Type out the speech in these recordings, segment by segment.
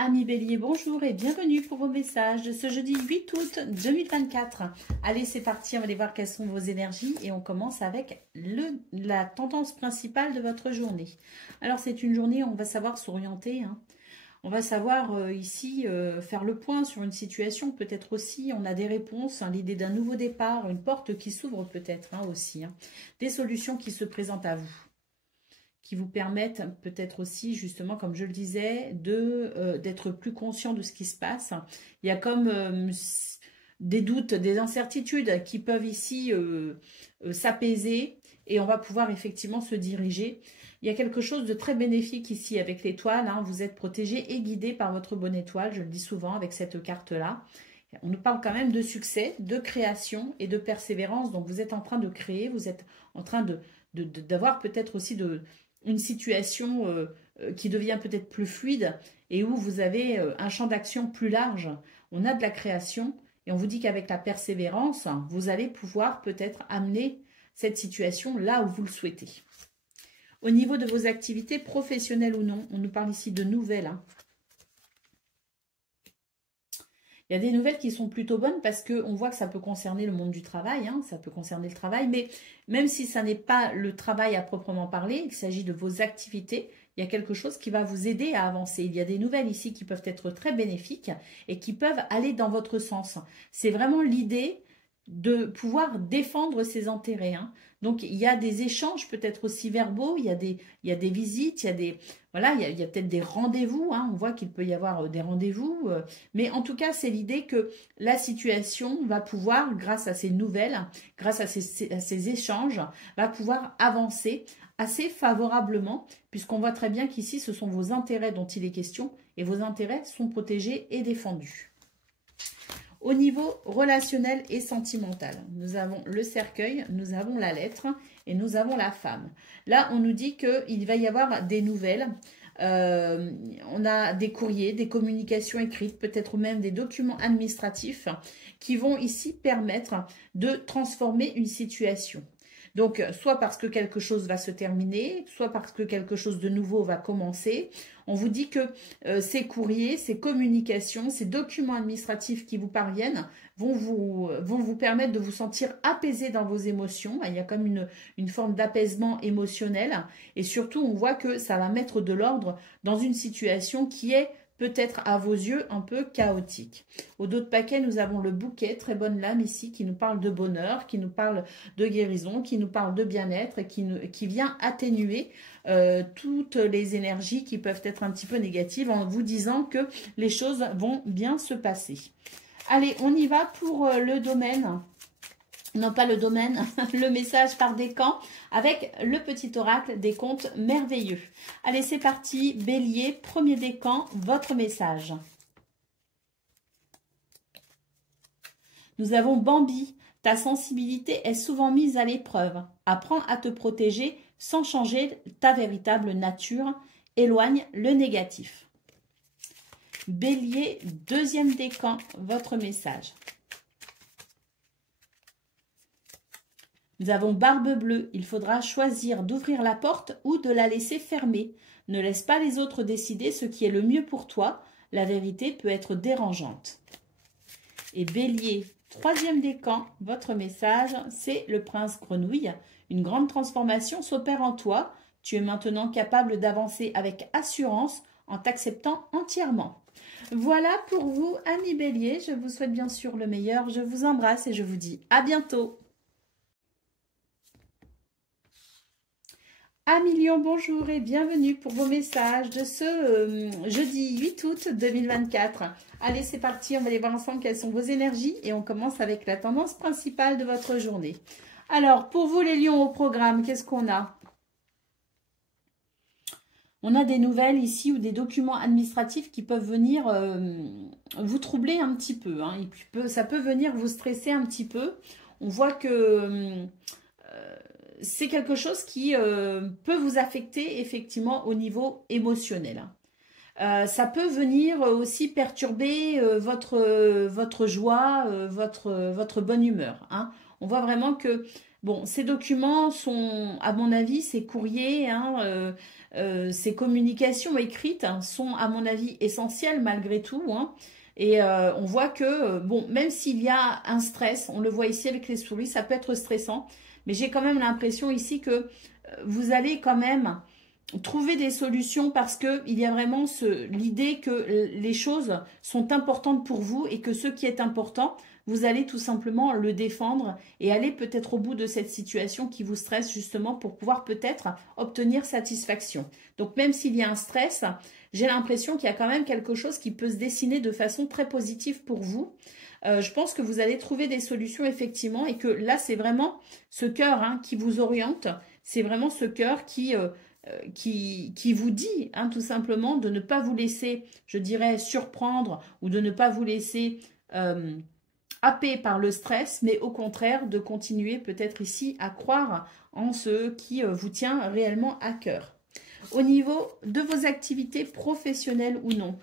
Amis Bélier, bonjour et bienvenue pour vos messages de ce jeudi 8 août 2024. Allez, c'est parti, on va aller voir quelles sont vos énergies et on commence avec la tendance principale de votre journée. Alors, c'est une journée où on va savoir s'orienter, On va savoir ici faire le point sur une situation, peut-être aussi, on a des réponses, l'idée d'un nouveau départ, une porte qui s'ouvre peut-être aussi, des solutions qui se présentent à vous, qui vous permettent peut-être aussi, justement, comme je le disais, d'être plus conscient de ce qui se passe. Il y a comme des doutes, des incertitudes qui peuvent ici s'apaiser et on va pouvoir effectivement se diriger. Il y a quelque chose de très bénéfique ici avec l'étoile. Vous êtes protégé et guidé par votre bonne étoile, je le dis souvent avec cette carte-là. On nous parle quand même de succès, de création et de persévérance. Donc vous êtes en train de créer, vous êtes en train d'avoir peut-être aussi une situation qui devient peut-être plus fluide et où vous avez un champ d'action plus large. On a de la création et on vous dit qu'avec la persévérance, vous allez pouvoir peut-être amener cette situation là où vous le souhaitez. Au niveau de vos activités professionnelles ou non, on nous parle ici de nouvelles. Il y a des nouvelles qui sont plutôt bonnes parce qu'on voit que ça peut concerner le monde du travail, ça peut concerner le travail, mais même si ça n'est pas le travail à proprement parler, il s'agit de vos activités, il y a quelque chose qui va vous aider à avancer. Il y a des nouvelles ici qui peuvent être très bénéfiques et qui peuvent aller dans votre sens. C'est vraiment l'idée de pouvoir défendre ses intérêts. Donc, il y a des échanges peut-être aussi verbaux, il y a des visites, il y a peut-être des rendez-vous. On voit qu'il peut y avoir des rendez-vous. Mais en tout cas, c'est l'idée que la situation va pouvoir, grâce à ces nouvelles, grâce à ces échanges, va pouvoir avancer assez favorablement, puisqu'on voit très bien qu'ici, ce sont vos intérêts dont il est question, et vos intérêts sont protégés et défendus. Au niveau relationnel et sentimental, nous avons le cercueil, nous avons la lettre et nous avons la femme. Là, on nous dit qu'il va y avoir des nouvelles. On a des courriers, des communications écrites, peut-être même des documents administratifs qui vont ici permettre de transformer une situation. Donc, soit parce que quelque chose va se terminer, soit parce que quelque chose de nouveau va commencer. On vous dit que ces courriers, ces communications, ces documents administratifs qui vous parviennent vont vous permettre de vous sentir apaisé dans vos émotions. Il y a comme une forme d'apaisement émotionnel. Et surtout, on voit que ça va mettre de l'ordre dans une situation qui est peut-être à vos yeux un peu chaotique. Au dos de paquet, nous avons le bouquet, très bonne lame ici, qui nous parle de bonheur, qui nous parle de guérison, qui nous parle de bien-être, et qui vient atténuer toutes les énergies qui peuvent être un petit peu négatives en vous disant que les choses vont bien se passer. Allez, on y va pour le domaine. Non, pas le domaine, le message par décan avec le petit oracle des contes merveilleux. Allez, c'est parti. Bélier, premier décan, votre message. Nous avons Bambi. Ta sensibilité est souvent mise à l'épreuve. Apprends à te protéger sans changer ta véritable nature. Éloigne le négatif. Bélier, deuxième décan, votre message. Nous avons Barbe Bleue. Il faudra choisir d'ouvrir la porte ou de la laisser fermée. Ne laisse pas les autres décider ce qui est le mieux pour toi. La vérité peut être dérangeante. Et Bélier, troisième décan, votre message, c'est le prince grenouille. Une grande transformation s'opère en toi. Tu es maintenant capable d'avancer avec assurance en t'acceptant entièrement. Voilà pour vous, amis Bélier. Je vous souhaite bien sûr le meilleur. Je vous embrasse et je vous dis à bientôt. Amis Lion, bonjour et bienvenue pour vos messages de ce jeudi 8 août 2024. Allez, c'est parti, on va aller voir ensemble quelles sont vos énergies et on commence avec la tendance principale de votre journée. Alors, pour vous les lions au programme, qu'est-ce qu'on a? On a des nouvelles ici ou des documents administratifs qui peuvent venir vous troubler un petit peu. Ça peut venir vous stresser un petit peu. On voit que c'est quelque chose qui peut vous affecter effectivement au niveau émotionnel. Ça peut venir aussi perturber votre joie, votre bonne humeur. On voit vraiment que Bon, ces documents sont, à mon avis, ces courriers, hein, ces communications écrites hein, sont, à mon avis, essentielles malgré tout. Hein. Et on voit que, bon, même s'il y a un stress, on le voit ici avec les souris, ça peut être stressant. Mais j'ai quand même l'impression ici que vous allez quand même trouver des solutions parce que il y a vraiment l'idée que les choses sont importantes pour vous et que ce qui est important, vous allez tout simplement le défendre et aller peut-être au bout de cette situation qui vous stresse justement pour pouvoir peut-être obtenir satisfaction. Donc même s'il y a un stress, j'ai l'impression qu'il y a quand même quelque chose qui peut se dessiner de façon très positive pour vous. Je pense que vous allez trouver des solutions effectivement et que là c'est vraiment ce cœur hein, qui vous oriente, c'est vraiment ce cœur qui vous dit hein, tout simplement de ne pas vous laisser, je dirais, surprendre ou de ne pas vous laisser happé par le stress, mais au contraire de continuer peut-être ici à croire en ce qui vous tient réellement à cœur. Au niveau de vos activités professionnelles ou non,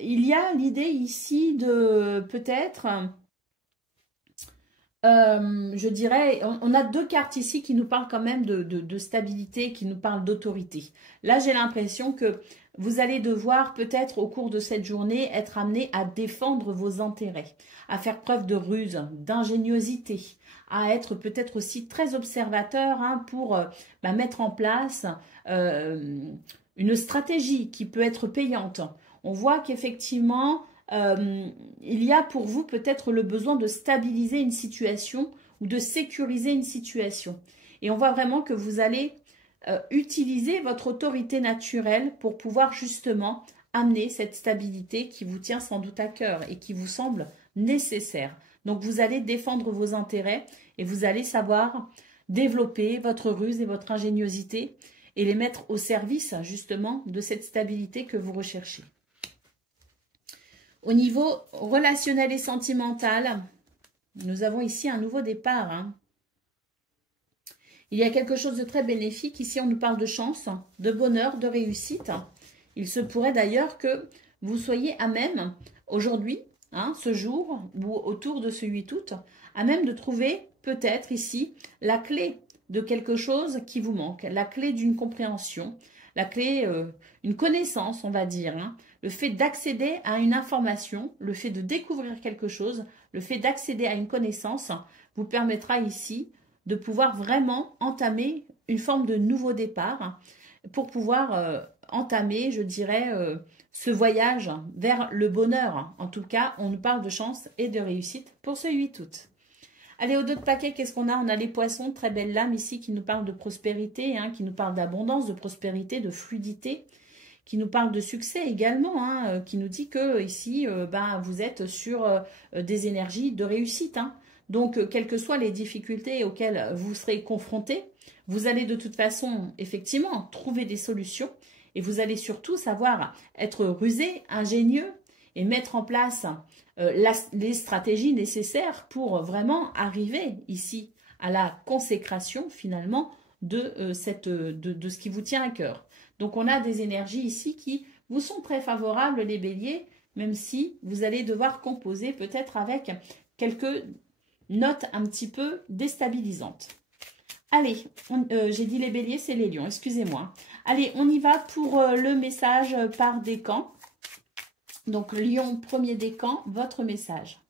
il y a l'idée ici de peut-être... je dirais, on a deux cartes ici qui nous parlent quand même de stabilité, qui nous parlent d'autorité. Là, j'ai l'impression que vous allez devoir peut-être au cours de cette journée être amené à défendre vos intérêts, à faire preuve de ruse, d'ingéniosité, à être peut-être aussi très observateur hein, pour mettre en place une stratégie qui peut être payante. On voit qu'effectivement, il y a pour vous peut-être le besoin de stabiliser une situation ou de sécuriser une situation. Et on voit vraiment que vous allez utiliser votre autorité naturelle pour pouvoir justement amener cette stabilité qui vous tient sans doute à cœur et qui vous semble nécessaire. Donc vous allez défendre vos intérêts et vous allez savoir développer votre ruse et votre ingéniosité et les mettre au service justement de cette stabilité que vous recherchez. Au niveau relationnel et sentimental, nous avons ici un nouveau départ. Hein. Il y a quelque chose de très bénéfique. Ici, on nous parle de chance, de bonheur, de réussite. Il se pourrait d'ailleurs que vous soyez à même, aujourd'hui, hein, ce jour, ou autour de ce 8 août, à même de trouver peut-être ici la clé de quelque chose qui vous manque, la clé d'une compréhension, la clé, une connaissance, on va dire, hein. Le fait d'accéder à une information, le fait de découvrir quelque chose, le fait d'accéder à une connaissance vous permettra ici de pouvoir vraiment entamer une forme de nouveau départ pour pouvoir entamer, je dirais, ce voyage vers le bonheur. En tout cas, on nous parle de chance et de réussite pour ce 8 août. Allez, au dos de paquet, qu'est-ce qu'on a? On a les poissons, très belle lame ici qui nous parle de prospérité, hein, qui nous parle d'abondance, de prospérité, de fluidité, qui nous parle de succès également, hein, qui nous dit que ici, vous êtes sur des énergies de réussite. Hein. Donc, quelles que soient les difficultés auxquelles vous serez confrontés, vous allez de toute façon, effectivement, trouver des solutions et vous allez surtout savoir être rusé, ingénieux et mettre en place les stratégies nécessaires pour vraiment arriver ici à la consécration finalement de ce qui vous tient à cœur. Donc, on a des énergies ici qui vous sont très favorables, les béliers, même si vous allez devoir composer peut-être avec quelques notes un petit peu déstabilisantes. Allez, j'ai dit les béliers, c'est les lions, excusez-moi. Allez, on y va pour le message par décan. Donc, lion, premier décan, votre message.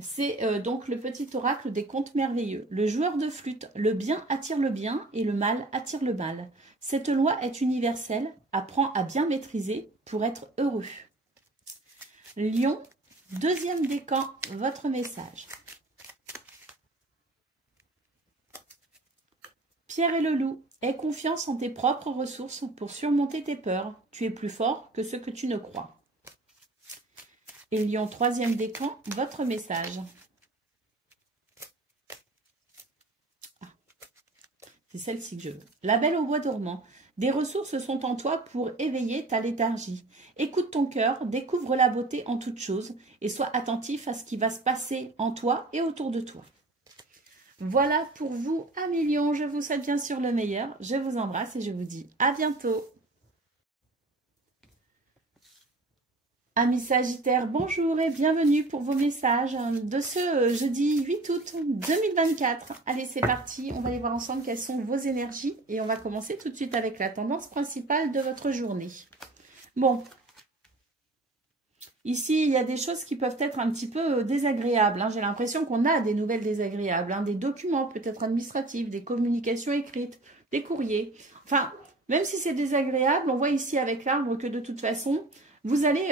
C'est donc le petit oracle des contes merveilleux. Le joueur de flûte, le bien attire le bien et le mal attire le mal. Cette loi est universelle, apprends à bien maîtriser pour être heureux. Lion, deuxième décan, votre message. Pierre et le loup, aie confiance en tes propres ressources pour surmonter tes peurs. Tu es plus fort que ce que tu ne crois. Et Lion, troisième décan, votre message. Ah, c'est celle-ci que je veux. La belle au bois dormant. Des ressources sont en toi pour éveiller ta léthargie. Écoute ton cœur, découvre la beauté en toute chose et sois attentif à ce qui va se passer en toi et autour de toi. Voilà pour vous, amis lions. Je vous souhaite bien sûr le meilleur. Je vous embrasse et je vous dis à bientôt. Amis Sagittaires, bonjour et bienvenue pour vos messages de ce jeudi 8 août 2024. Allez, c'est parti, on va aller voir ensemble quelles sont vos énergies et on va commencer tout de suite avec la tendance principale de votre journée. Bon, ici, il y a des choses qui peuvent être un petit peu désagréables. J'ai l'impression qu'on a des nouvelles désagréables, des documents peut-être administratifs, des communications écrites, des courriers. Enfin, même si c'est désagréable, on voit ici avec l'arbre que de toute façon, vous allez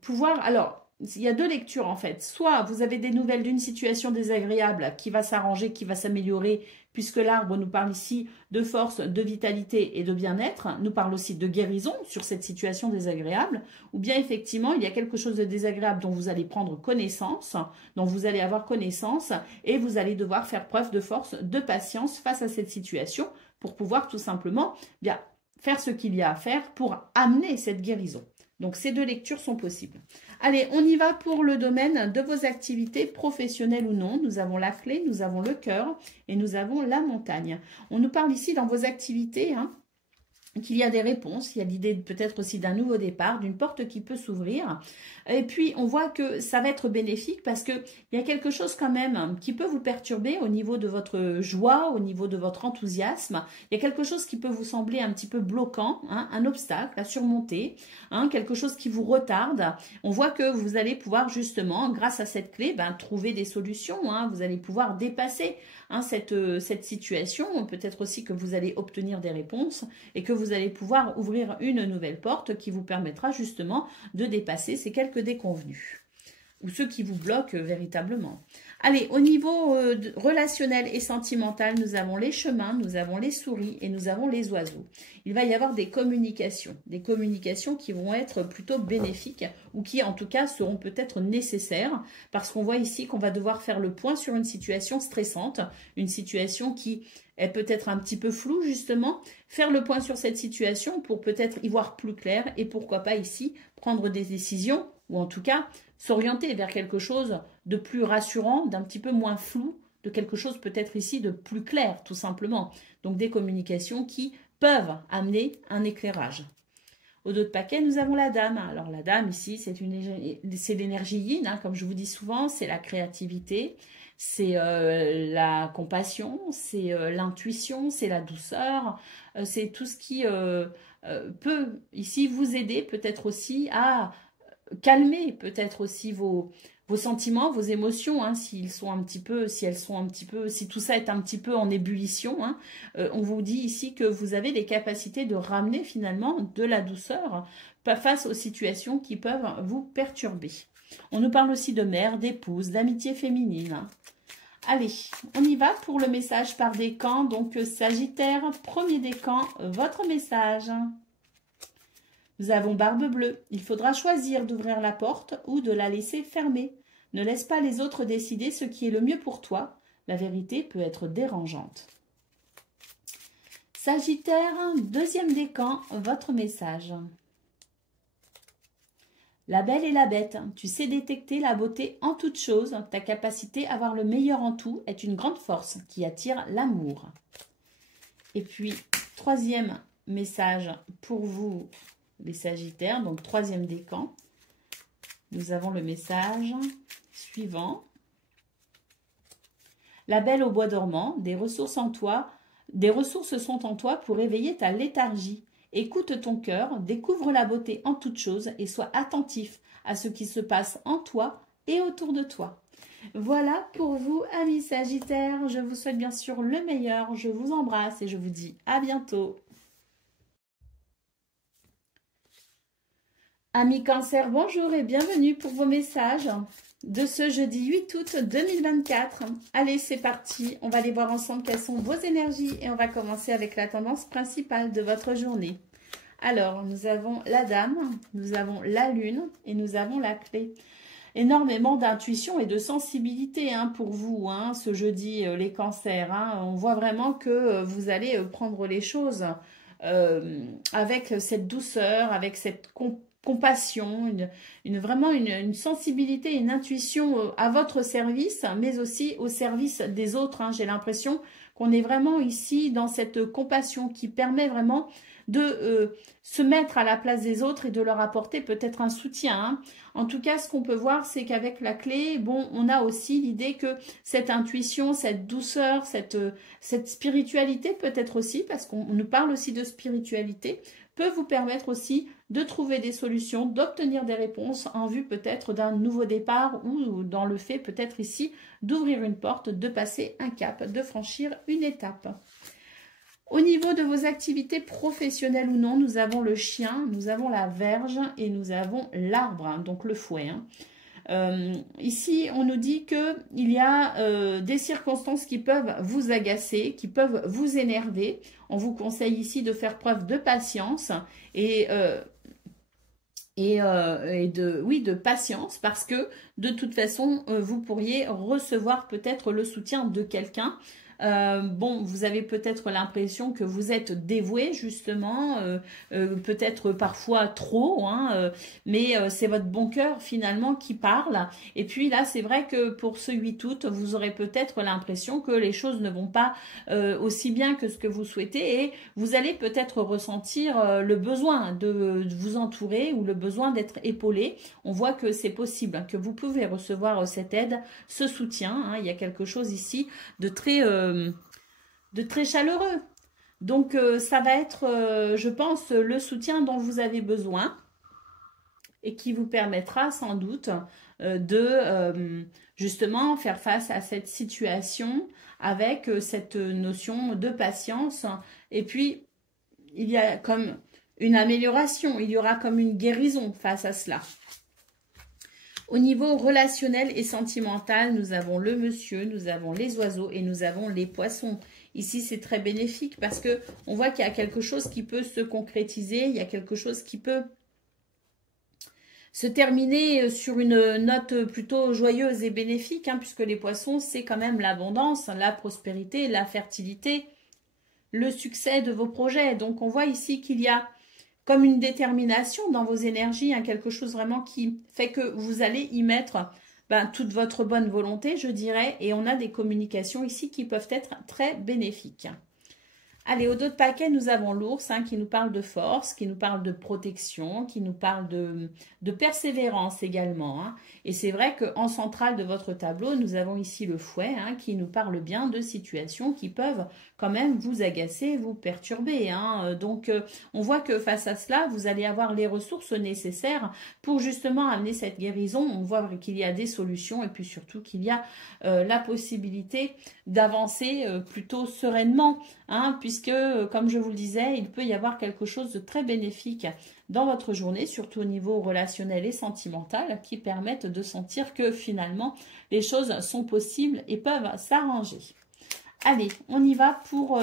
pouvoir... Alors, il y a deux lectures en fait. Soit vous avez des nouvelles d'une situation désagréable qui va s'arranger, qui va s'améliorer, puisque l'arbre nous parle ici de force, de vitalité et de bien-être, nous parle aussi de guérison sur cette situation désagréable, ou bien effectivement il y a quelque chose de désagréable dont vous allez prendre connaissance, dont vous allez avoir connaissance, et vous allez devoir faire preuve de force, de patience face à cette situation pour pouvoir tout simplement bien faire ce qu'il y a à faire pour amener cette guérison. Donc, ces deux lectures sont possibles. Allez, on y va pour le domaine de vos activités professionnelles ou non. Nous avons la clé, nous avons le cœur et nous avons la montagne. On nous parle ici dans vos activités qu'il y a des réponses, il y a l'idée peut-être aussi d'un nouveau départ, d'une porte qui peut s'ouvrir. Et puis, on voit que ça va être bénéfique parce qu'il y a quelque chose quand même qui peut vous perturber au niveau de votre joie, au niveau de votre enthousiasme. Il y a quelque chose qui peut vous sembler un petit peu bloquant, un obstacle à surmonter, quelque chose qui vous retarde. On voit que vous allez pouvoir justement, grâce à cette clé, trouver des solutions. Vous allez pouvoir dépasser cette situation. Peut-être aussi que vous allez obtenir des réponses et que vous allez pouvoir ouvrir une nouvelle porte qui vous permettra justement de dépasser ces quelques déconvenus ou ceux qui vous bloquent véritablement. Allez, au niveau relationnel et sentimental, nous avons les chemins, nous avons les souris et nous avons les oiseaux. Il va y avoir des communications qui vont être plutôt bénéfiques ou qui en tout cas seront peut-être nécessaires parce qu'on voit ici qu'on va devoir faire le point sur une situation stressante, une situation qui est peut-être un petit peu floue justement, faire le point sur cette situation pour peut-être y voir plus clair et pourquoi pas ici prendre des décisions ou en tout cas s'orienter vers quelque chose de plus rassurant, d'un petit peu moins flou, de quelque chose peut-être ici de plus clair tout simplement. Donc des communications qui peuvent amener un éclairage. Au dos de paquet, nous avons la dame. Alors la dame ici, c'est l'énergie yin, comme je vous dis souvent, c'est la créativité, c'est la compassion, c'est l'intuition, c'est la douceur, c'est tout ce qui peut ici vous aider peut-être aussi à calmer peut-être aussi vos sentiments, vos émotions, si elles sont un petit peu, si tout ça est un petit peu en ébullition. On vous dit ici que vous avez les capacités de ramener finalement de la douceur face aux situations qui peuvent vous perturber. On nous parle aussi de mère, d'épouse, d'amitié féminine. Allez, on y va pour le message par décan. Donc Sagittaire, premier décan, votre message. Nous avons barbe bleue. Il faudra choisir d'ouvrir la porte ou de la laisser fermée. Ne laisse pas les autres décider ce qui est le mieux pour toi. La vérité peut être dérangeante. Sagittaire, deuxième décan, votre message. La belle et la bête, tu sais détecter la beauté en toute chose. Ta capacité à voir le meilleur en tout est une grande force qui attire l'amour. Et puis, troisième message pour vous, les Sagittaires, donc troisième décan. Nous avons le message suivant. La belle au bois dormant, des ressources sont en toi pour éveiller ta léthargie. Écoute ton cœur, découvre la beauté en toute chose et sois attentif à ce qui se passe en toi et autour de toi. Voilà pour vous, amis Sagittaires. Je vous souhaite bien sûr le meilleur. Je vous embrasse et je vous dis à bientôt. Amis Cancer, bonjour et bienvenue pour vos messages de ce jeudi 8 août 2024. Allez, c'est parti. On va aller voir ensemble quelles sont vos énergies et on va commencer avec la tendance principale de votre journée. Alors, nous avons la dame, nous avons la lune et nous avons la clé. Énormément d'intuition et de sensibilité pour vous, ce jeudi, les cancers. On voit vraiment que vous allez prendre les choses avec cette douceur, avec cette compassion, vraiment une sensibilité, une intuition à votre service, mais aussi au service des autres. J'ai l'impression qu'on est vraiment ici dans cette compassion qui permet vraiment de se mettre à la place des autres et de leur apporter peut-être un soutien. En tout cas, ce qu'on peut voir, c'est qu'avec la clé, bon, on a aussi l'idée que cette intuition, cette douceur, cette spiritualité peut-être aussi, parce qu'on nous parle aussi de spiritualité, peut vous permettre aussi de trouver des solutions, d'obtenir des réponses en vue peut-être d'un nouveau départ ou dans le fait peut-être ici d'ouvrir une porte, de passer un cap, de franchir une étape. Au niveau de vos activités professionnelles ou non, nous avons le chien, nous avons la verge et nous avons l'arbre, hein, donc le fouet. Ici, on nous dit qu'il y a des circonstances qui peuvent vous agacer, qui peuvent vous énerver. On vous conseille ici de faire preuve de patience et de patience parce que de toute façon, vous pourriez recevoir peut-être le soutien de quelqu'un. Bon, vous avez peut-être l'impression que vous êtes dévoué justement, peut-être parfois trop, hein, mais c'est votre bon cœur finalement qui parle. Et puis là, c'est vrai que pour ce 8 août, vous aurez peut-être l'impression que les choses ne vont pas aussi bien que ce que vous souhaitez et vous allez peut-être ressentir le besoin de vous entourer ou le besoin d'être épaulé. On voit que c'est possible, que vous pouvez recevoir cette aide, ce soutien. Hein. Il y a quelque chose ici de très chaleureux. Donc, ça va être, je pense, le soutien dont vous avez besoin et qui vous permettra sans doute de justement faire face à cette situation avec cette notion de patience. Et puis, il y a comme une amélioration, il y aura comme une guérison face à cela. Au niveau relationnel et sentimental, nous avons le monsieur, nous avons les oiseaux et nous avons les poissons. Ici, c'est très bénéfique parce que on voit qu'il y a quelque chose qui peut se concrétiser, il y a quelque chose qui peut se terminer sur une note plutôt joyeuse et bénéfique, hein, puisque les poissons, c'est quand même l'abondance, la prospérité, la fertilité, le succès de vos projets. Donc, on voit ici qu'il y a comme une détermination dans vos énergies, hein, quelque chose vraiment qui fait que vous allez y mettre toute votre bonne volonté, je dirais, et on a des communications ici qui peuvent être très bénéfiques. Allez, au dos de paquet, nous avons l'ours qui nous parle de force, qui nous parle de protection, qui nous parle de persévérance également. Hein. Et c'est vrai qu'en centrale de votre tableau, nous avons ici le fouet qui nous parle bien de situations qui peuvent quand même vous agacer, vous perturber. Hein. Donc, on voit que face à cela, vous allez avoir les ressources nécessaires pour justement amener cette guérison. On voit qu'il y a des solutions et puis surtout qu'il y a la possibilité d'avancer plutôt sereinement, hein, puisque, comme je vous le disais, il peut y avoir quelque chose de très bénéfique dans votre journée, surtout au niveau relationnel et sentimental, qui permettent de sentir que finalement, les choses sont possibles et peuvent s'arranger. Allez, on y va pour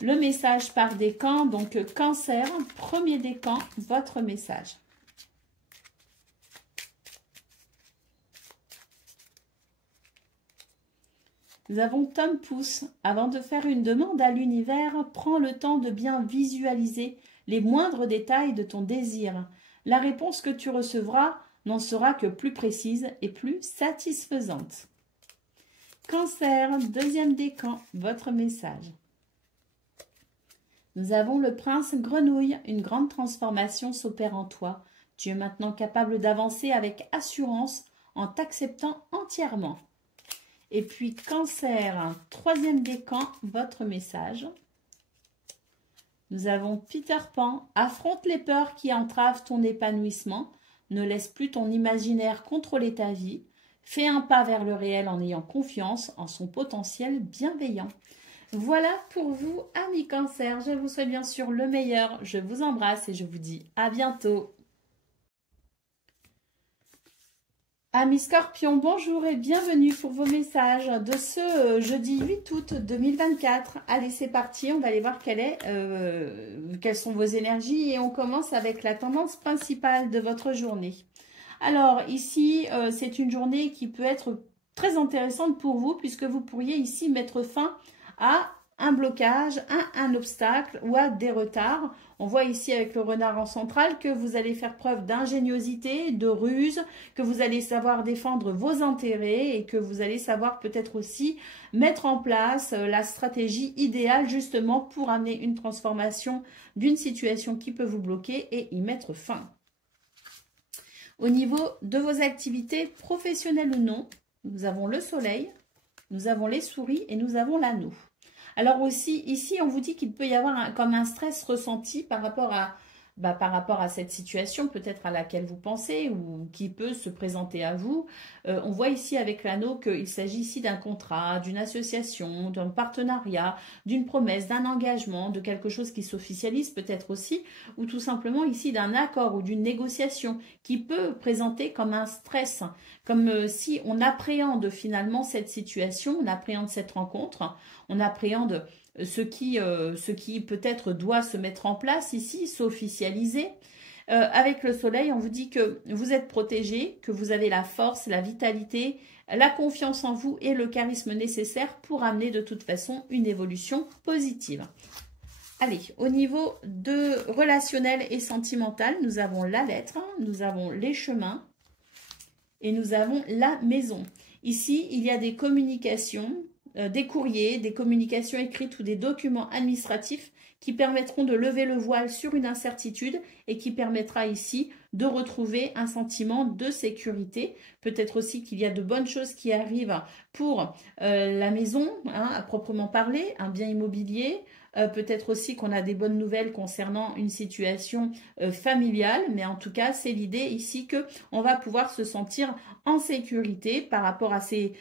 le message par décan. Donc, Cancer, premier décan, votre message. Nous avons Tom Pouce. Avant de faire une demande à l'univers, prends le temps de bien visualiser les moindres détails de ton désir. La réponse que tu recevras n'en sera que plus précise et plus satisfaisante. Cancer, deuxième décan, votre message. Nous avons le prince grenouille. Une grande transformation s'opère en toi. Tu es maintenant capable d'avancer avec assurance en t'acceptant entièrement. Et puis, Cancer, troisième décan, votre message. Nous avons Peter Pan. Affronte les peurs qui entravent ton épanouissement. Ne laisse plus ton imaginaire contrôler ta vie. Fais un pas vers le réel en ayant confiance en son potentiel bienveillant. Voilà pour vous, amis Cancer. Je vous souhaite bien sûr le meilleur. Je vous embrasse et je vous dis à bientôt. Amis Scorpions, bonjour et bienvenue pour vos messages de ce jeudi 8 août 2024. Allez, c'est parti, on va aller voir quelles sont vos énergies et on commence avec la tendance principale de votre journée. Alors ici, c'est une journée qui peut être très intéressante pour vous puisque vous pourriez ici mettre fin à un blocage, un obstacle ou à des retards. On voit ici avec le renard en centrale que vous allez faire preuve d'ingéniosité, de ruse, que vous allez savoir défendre vos intérêts et que vous allez savoir peut-être aussi mettre en place la stratégie idéale justement pour amener une transformation d'une situation qui peut vous bloquer et y mettre fin. Au niveau de vos activités professionnelles ou non, nous avons le soleil, nous avons les souris et nous avons l'anneau. Alors aussi, ici, on vous dit qu'il peut y avoir comme un stress ressenti par rapport à cette situation, peut-être à laquelle vous pensez ou qui peut se présenter à vous. On voit ici avec l'anneau qu'il s'agit ici d'un contrat, d'une association, d'un partenariat, d'une promesse, d'un engagement, de quelque chose qui s'officialise peut-être aussi, ou tout simplement ici d'un accord ou d'une négociation qui peut présenter comme un stress, comme si on appréhende finalement cette situation, on appréhende cette rencontre, on appréhende ce qui peut-être doit se mettre en place ici, s'officialiser. Avec le soleil, on vous dit que vous êtes protégé, que vous avez la force, la vitalité, la confiance en vous et le charisme nécessaire pour amener de toute façon une évolution positive. Allez, au niveau de relationnel et sentimental, nous avons la lettre, nous avons les chemins et nous avons la maison. Ici, il y a des communications, des courriers, des communications écrites ou des documents administratifs qui permettront de lever le voile sur une incertitude et qui permettra ici de retrouver un sentiment de sécurité. Peut-être aussi qu'il y a de bonnes choses qui arrivent pour la maison, hein, à proprement parler, un bien immobilier. Peut-être aussi qu'on a des bonnes nouvelles concernant une situation familiale, mais en tout cas, c'est l'idée ici qu'on va pouvoir se sentir en sécurité par rapport à ces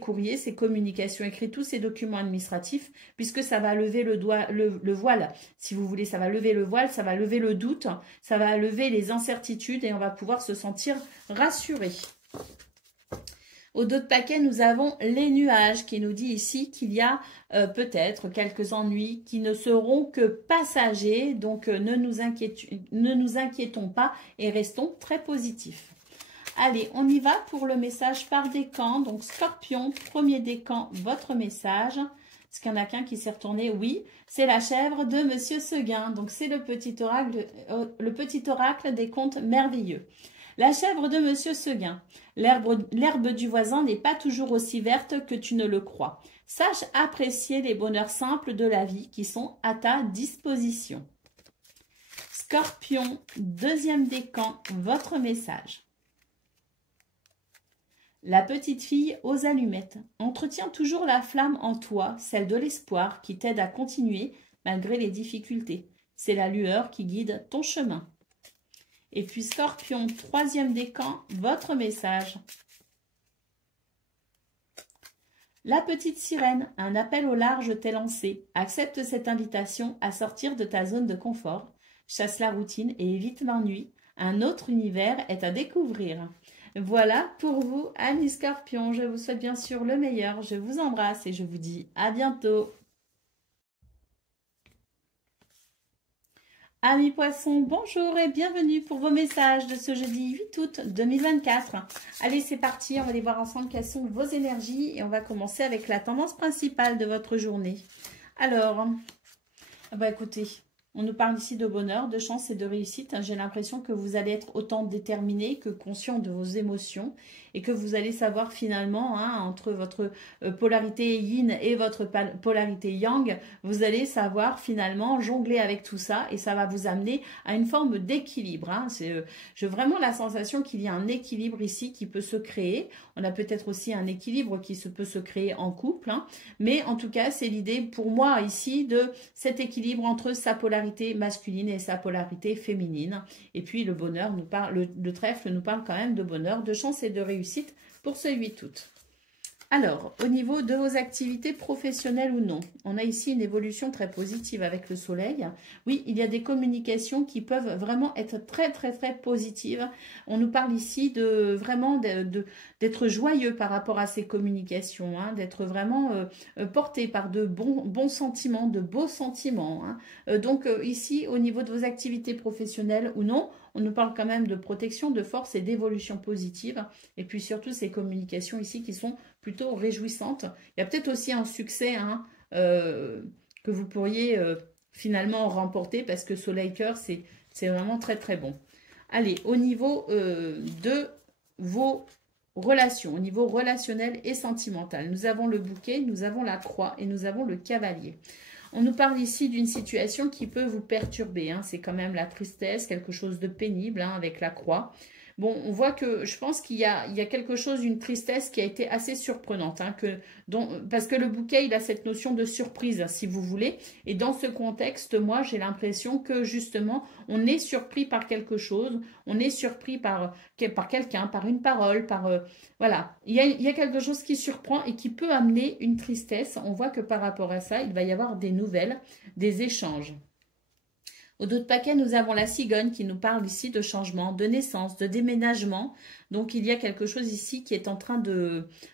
courriers, ces communications écrites, tous ces documents administratifs, puisque ça va lever le voile. Si vous voulez, ça va lever le voile, ça va lever le doute, ça va lever les incertitudes et on va pouvoir se sentir rassuré. Au dos de paquet, nous avons les nuages qui nous dit ici qu'il y a peut-être quelques ennuis qui ne seront que passagers. Donc, ne nous inquiétons pas et restons très positifs. Allez, on y va pour le message par décan. Donc, Scorpion, premier décan, votre message. Est-ce qu'il y en a qu'un qui s'est retourné? Oui, c'est la chèvre de Monsieur Seguin. Donc, c'est le petit oracle des contes merveilleux. La chèvre de Monsieur Seguin. L'herbe du voisin n'est pas toujours aussi verte que tu ne le crois. Sache apprécier les bonheurs simples de la vie qui sont à ta disposition. Scorpion, deuxième décan, votre message. La petite fille aux allumettes. Entretiens toujours la flamme en toi, celle de l'espoir qui t'aide à continuer malgré les difficultés. C'est la lueur qui guide ton chemin. Et puis Scorpion, troisième décan, votre message. La petite sirène, un appel au large t'est lancé. Accepte cette invitation à sortir de ta zone de confort. Chasse la routine et évite l'ennui. Un autre univers est à découvrir. Voilà pour vous, amis Scorpions. Je vous souhaite bien sûr le meilleur. Je vous embrasse et je vous dis à bientôt. Amis poissons, bonjour et bienvenue pour vos messages de ce jeudi 8 août 2024. Allez, c'est parti, on va aller voir ensemble quelles sont vos énergies et on va commencer avec la tendance principale de votre journée. Alors, écoutez, on nous parle ici de bonheur, de chance et de réussite. J'ai l'impression que vous allez être autant déterminé que conscient de vos émotions et que vous allez savoir finalement, entre votre polarité yin et votre polarité yang, vous allez savoir finalement jongler avec tout ça et ça va vous amener à une forme d'équilibre. J'ai vraiment la sensation qu'il y a un équilibre ici qui peut se créer. On a peut-être aussi un équilibre qui peut se créer en couple, mais en tout cas, c'est l'idée pour moi ici de cet équilibre entre sa polarité masculine et sa polarité féminine. Et puis le bonheur nous parle, le trèfle nous parle quand même de bonheur, de chance et de réussite pour ce 8 août. Alors, au niveau de vos activités professionnelles ou non, on a ici une évolution très positive avec le soleil. Oui, il y a des communications qui peuvent vraiment être très, très, très positives. On nous parle ici de vraiment d'être joyeux par rapport à ces communications, d'être vraiment porté par de bons sentiments, de beaux sentiments. Donc, ici, au niveau de vos activités professionnelles ou non, on nous parle quand même de protection, de force et d'évolution positive. Et puis surtout, ces communications ici qui sont plutôt réjouissantes. Il y a peut-être aussi un succès que vous pourriez finalement remporter parce que Soleil-Cœur, c'est vraiment très très bon. Allez, au niveau de vos relations, au niveau relationnel et sentimental, nous avons le bouquet, nous avons la croix et nous avons le cavalier. On nous parle ici d'une situation qui peut vous perturber. C'est quand même la tristesse, quelque chose de pénible avec la croix. Bon, on voit que je pense qu'il y a quelque chose, une tristesse qui a été assez surprenante, hein, parce que le bouquet, il a cette notion de surprise, si vous voulez. Et dans ce contexte, moi, j'ai l'impression que justement, on est surpris par quelque chose, on est surpris par quelqu'un, par une parole, voilà. Il y a quelque chose qui surprend et qui peut amener une tristesse. On voit que par rapport à ça, il va y avoir des nouvelles, des échanges. Au dos de paquet, nous avons la cigogne qui nous parle ici de changement, de naissance, de déménagement. Donc, il y a quelque chose ici qui est en train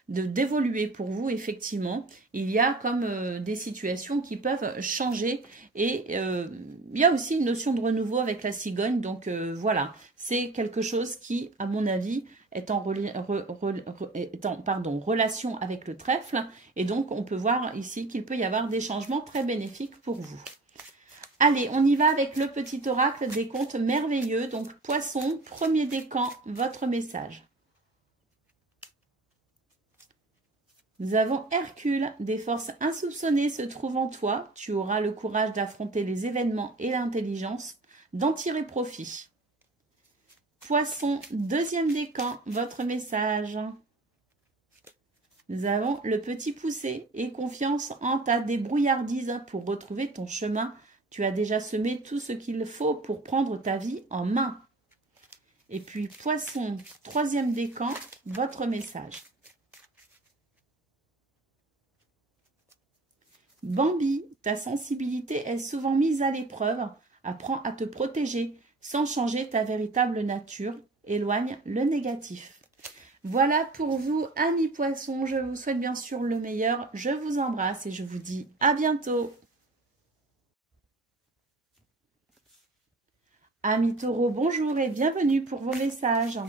d'évoluer pour vous, effectivement. Il y a comme des situations qui peuvent changer et il y a aussi une notion de renouveau avec la cigogne. Donc, voilà, c'est quelque chose qui, à mon avis, est en relation avec le trèfle. Et donc, on peut voir ici qu'il peut y avoir des changements très bénéfiques pour vous. Allez, on y va avec le petit oracle des contes merveilleux. Donc, Poisson, premier décan, votre message. Nous avons Hercule, des forces insoupçonnées se trouvent en toi. Tu auras le courage d'affronter les événements et l'intelligence d'en tirer profit. Poisson, deuxième décan, votre message. Nous avons le petit poussé et confiance en ta débrouillardise pour retrouver ton chemin. Tu as déjà semé tout ce qu'il faut pour prendre ta vie en main. Et puis, Poisson, troisième décan, votre message. Bambi, ta sensibilité est souvent mise à l'épreuve. Apprends à te protéger sans changer ta véritable nature. Éloigne le négatif. Voilà pour vous, amis poissons. Je vous souhaite bien sûr le meilleur. Je vous embrasse et je vous dis à bientôt. Amis taureaux, bonjour et bienvenue pour vos messages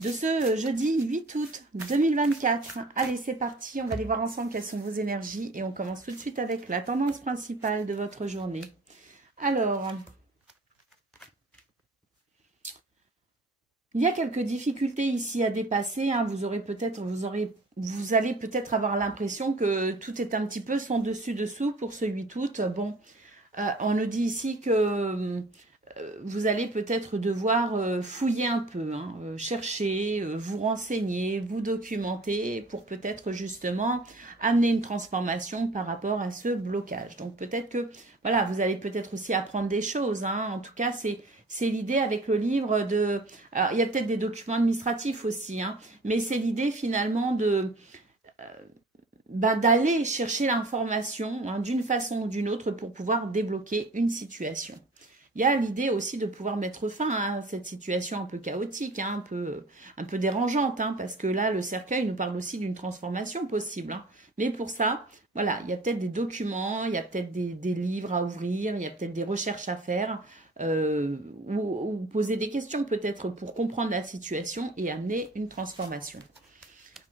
de ce jeudi 8 août 2024. Allez, c'est parti, on va aller voir ensemble quelles sont vos énergies et on commence tout de suite avec la tendance principale de votre journée. Alors, il y a quelques difficultés ici à dépasser, hein. Vous allez peut-être avoir l'impression que tout est un petit peu son dessus-dessous pour ce 8 août. Bon, on nous dit ici que vous allez peut-être devoir fouiller un peu, hein, chercher, vous renseigner, vous documenter pour peut-être justement amener une transformation par rapport à ce blocage. Donc peut-être que, voilà, vous allez peut-être aussi apprendre des choses, hein. En tout cas, c'est l'idée avec le livre de... Alors, il y a peut-être des documents administratifs aussi, hein, mais c'est l'idée finalement de... d'aller chercher l'information, hein, d'une façon ou d'une autre pour pouvoir débloquer une situation. Il y a l'idée aussi de pouvoir mettre fin à cette situation un peu chaotique, hein, un peu dérangeante, hein, parce que là, le cercueil nous parle aussi d'une transformation possible, hein. Mais pour ça, voilà, il y a peut-être des documents, il y a peut-être des livres à ouvrir, il y a peut-être des recherches à faire, ou poser des questions peut-être pour comprendre la situation et amener une transformation.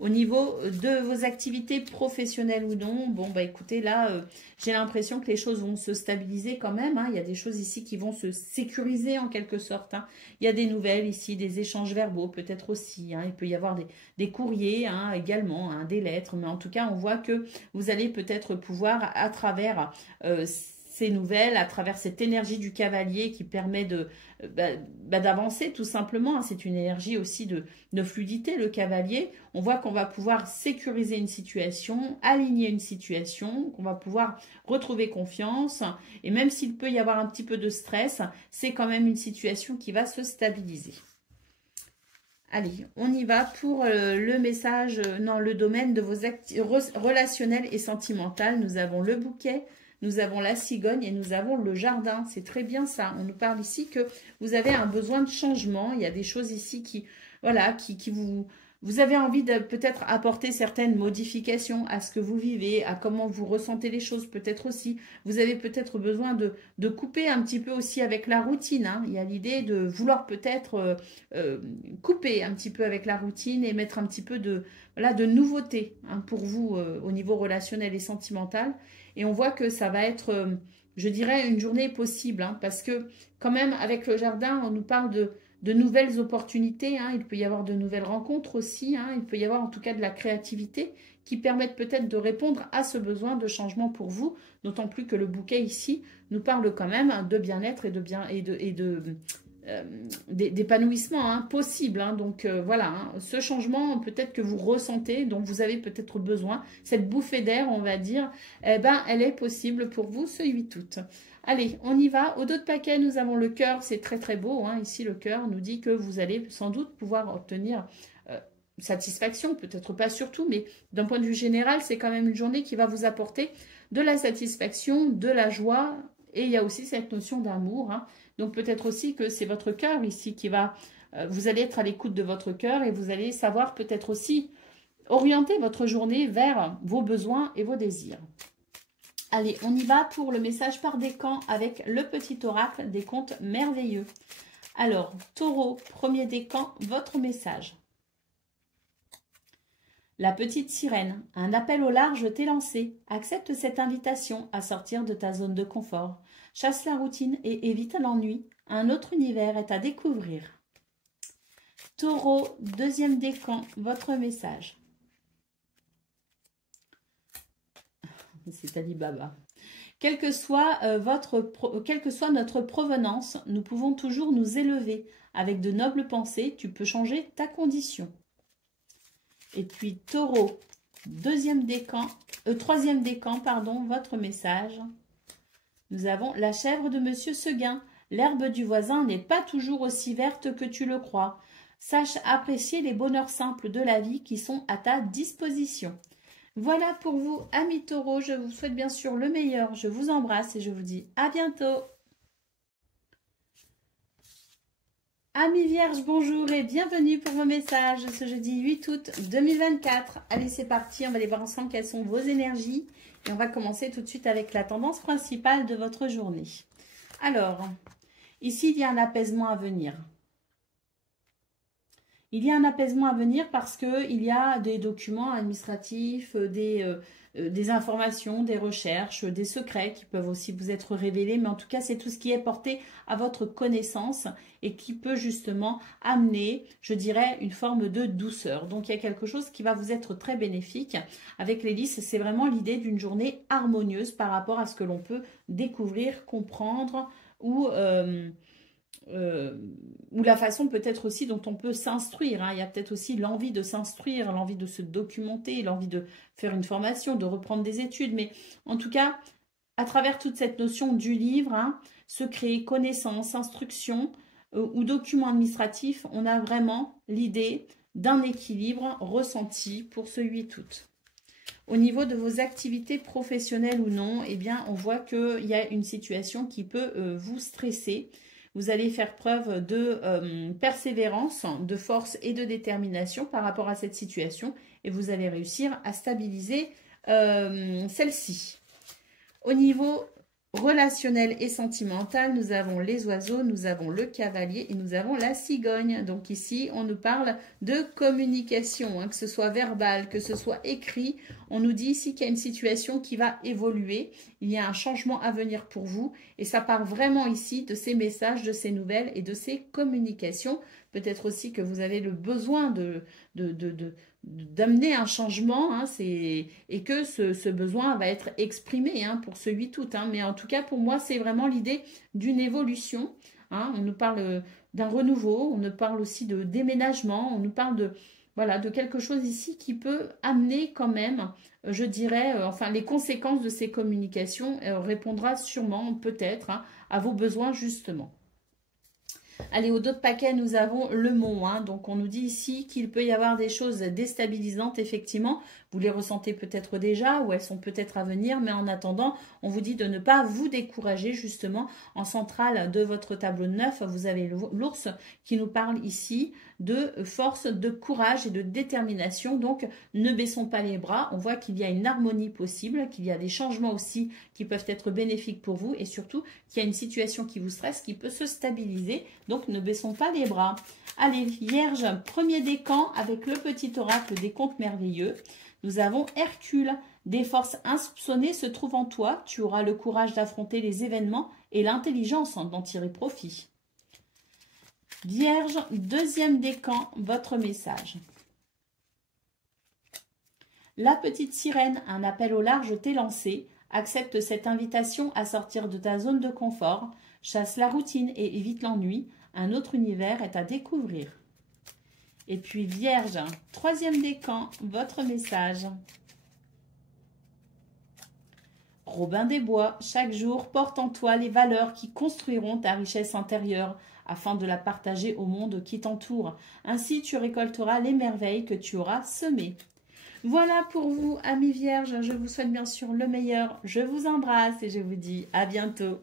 Au niveau de vos activités professionnelles ou non, bon, bah écoutez, là, j'ai l'impression que les choses vont se stabiliser quand même, hein. Il y a des choses ici qui vont se sécuriser en quelque sorte, hein. Il y a des nouvelles ici, des échanges verbaux peut-être aussi, hein. Il peut y avoir des courriers, hein, également, hein, des lettres. Mais en tout cas, on voit que vous allez peut-être pouvoir, à travers ces nouvelles, à travers cette énergie du cavalier qui permet d'avancer tout simplement, hein. C'est une énergie aussi de fluidité, le cavalier. On voit qu'on va pouvoir sécuriser une situation, aligner une situation, qu'on va pouvoir retrouver confiance. Et même s'il peut y avoir un petit peu de stress, c'est quand même une situation qui va se stabiliser. Allez, on y va pour le message, le domaine de vos relationnels et sentimentales. Nous avons le bouquet, nous avons la cigogne et nous avons le jardin. C'est très bien ça. On nous parle ici que vous avez un besoin de changement. Il y a des choses ici qui vous avez envie de peut-être apporter certaines modifications à ce que vous vivez, à comment vous ressentez les choses peut-être aussi. Vous avez peut-être besoin de couper un petit peu aussi avec la routine, hein. Il y a l'idée de vouloir peut-être couper un petit peu avec la routine et mettre un petit peu de nouveauté, hein, pour vous au niveau relationnel et sentimental. Et on voit que ça va être, je dirais, une journée possible, hein, parce que quand même, avec le jardin, on nous parle de nouvelles opportunités, hein. Il peut y avoir de nouvelles rencontres aussi, hein. Il peut y avoir en tout cas de la créativité qui permettent peut-être de répondre à ce besoin de changement pour vous, d'autant plus que le bouquet ici nous parle quand même de bien-être et d'épanouissement possible. Donc voilà, ce changement peut-être que vous ressentez, dont vous avez peut-être besoin, cette bouffée d'air, on va dire, eh ben, elle est possible pour vous ce 8 août. Allez, on y va. Au dos de paquet, nous avons le cœur. C'est très très beau. Ici, le cœur nous dit que vous allez sans doute pouvoir obtenir satisfaction. Peut-être pas surtout, mais d'un point de vue général, c'est quand même une journée qui va vous apporter de la satisfaction, de la joie. Et il y a aussi cette notion d'amour. Donc peut-être aussi que c'est votre cœur ici qui va... vous allez être à l'écoute de votre cœur et vous allez savoir peut-être aussi orienter votre journée vers vos besoins et vos désirs. Allez, on y va pour le message par décan avec le petit oracle des contes merveilleux. Alors, Taureau, premier décan, votre message. La petite sirène, un appel au large t'est lancé. Accepte cette invitation à sortir de ta zone de confort. Chasse la routine et évite l'ennui. Un autre univers est à découvrir. Taureau, deuxième décan, votre message. C'est Ali Baba. Quelle que soit notre provenance, nous pouvons toujours nous élever. Avec de nobles pensées, tu peux changer ta condition. Et puis Taureau, troisième décan, votre message. Nous avons la chèvre de Monsieur Seguin. L'herbe du voisin n'est pas toujours aussi verte que tu le crois. Sache apprécier les bonheurs simples de la vie qui sont à ta disposition. Voilà pour vous, amis taureaux. Je vous souhaite bien sûr le meilleur. Je vous embrasse et je vous dis à bientôt. Amis vierges, bonjour et bienvenue pour vos messages ce jeudi 8 août 2024. Allez, c'est parti. On va aller voir ensemble quelles sont vos énergies. Et on va commencer tout de suite avec la tendance principale de votre journée. Alors, ici, il y a un apaisement à venir. Il y a un apaisement à venir parce qu'il y a des documents administratifs, des informations, des recherches, des secrets qui peuvent aussi vous être révélés. Mais en tout cas, c'est tout ce qui est porté à votre connaissance et qui peut justement amener, je dirais, une forme de douceur. Donc, il y a quelque chose qui va vous être très bénéfique. Avec les lys, c'est vraiment l'idée d'une journée harmonieuse par rapport à ce que l'on peut découvrir, comprendre ou la façon peut-être aussi dont on peut s'instruire. Il y a peut-être aussi l'envie de s'instruire, l'envie de se documenter, l'envie de faire une formation, de reprendre des études. Mais en tout cas, à travers toute cette notion du livre, secret, connaissance, instruction ou document administratif, on a vraiment l'idée d'un équilibre ressenti pour ce 8 août. Au niveau de vos activités professionnelles ou non, eh bien, on voit qu'il y a une situation qui peut vous stresser. Vous allez faire preuve de persévérance, de force et de détermination par rapport à cette situation et vous allez réussir à stabiliser celle-ci. Au niveau relationnel et sentimental, nous avons les oiseaux, nous avons le cavalier et nous avons la cigogne. Donc ici, on nous parle de communication, que ce soit verbal, que ce soit écrit. On nous dit ici qu'il y a une situation qui va évoluer. Il y a un changement à venir pour vous. Et ça part vraiment ici de ces messages, de ces nouvelles et de ces communications. Peut-être aussi que vous avez le besoin d'amener un changement et que ce besoin va être exprimé pour ce 8 août. Mais en tout cas, pour moi, c'est vraiment l'idée d'une évolution. On nous parle d'un renouveau, on nous parle aussi de déménagement, on nous parle de quelque chose ici qui peut amener quand même, je dirais, les conséquences de ces communications répondra sûrement, peut-être, à vos besoins justement. Allez, au dos de paquet, nous avons le mont. Donc, on nous dit ici qu'il peut y avoir des choses déstabilisantes, effectivement. Vous les ressentez peut-être déjà ou elles sont peut-être à venir. Mais en attendant, on vous dit de ne pas vous décourager, justement. En centrale de votre tableau de 9, vous avez l'ours qui nous parle ici de force, de courage et de détermination. Donc, ne baissons pas les bras. On voit qu'il y a une harmonie possible, qu'il y a des changements aussi qui peuvent être bénéfiques pour vous et surtout qu'il y a une situation qui vous stresse, qui peut se stabiliser. Donc, ne baissons pas les bras. Allez, Vierge, premier décan avec le petit oracle des contes merveilleux. Nous avons Hercule. Des forces insoupçonnées se trouvent en toi. Tu auras le courage d'affronter les événements et l'intelligence d'en tirer profit. Vierge, deuxième décan, votre message. La petite sirène, un appel au large t'est lancé. Accepte cette invitation à sortir de ta zone de confort, chasse la routine et évite l'ennui. Un autre univers est à découvrir. Et puis Vierge, troisième décan, votre message. Robin des Bois, chaque jour porte en toi les valeurs qui construiront ta richesse intérieure afin de la partager au monde qui t'entoure. Ainsi, tu récolteras les merveilles que tu auras semées. Voilà pour vous, amis Vierges. Je vous souhaite bien sûr le meilleur. Je vous embrasse et je vous dis à bientôt.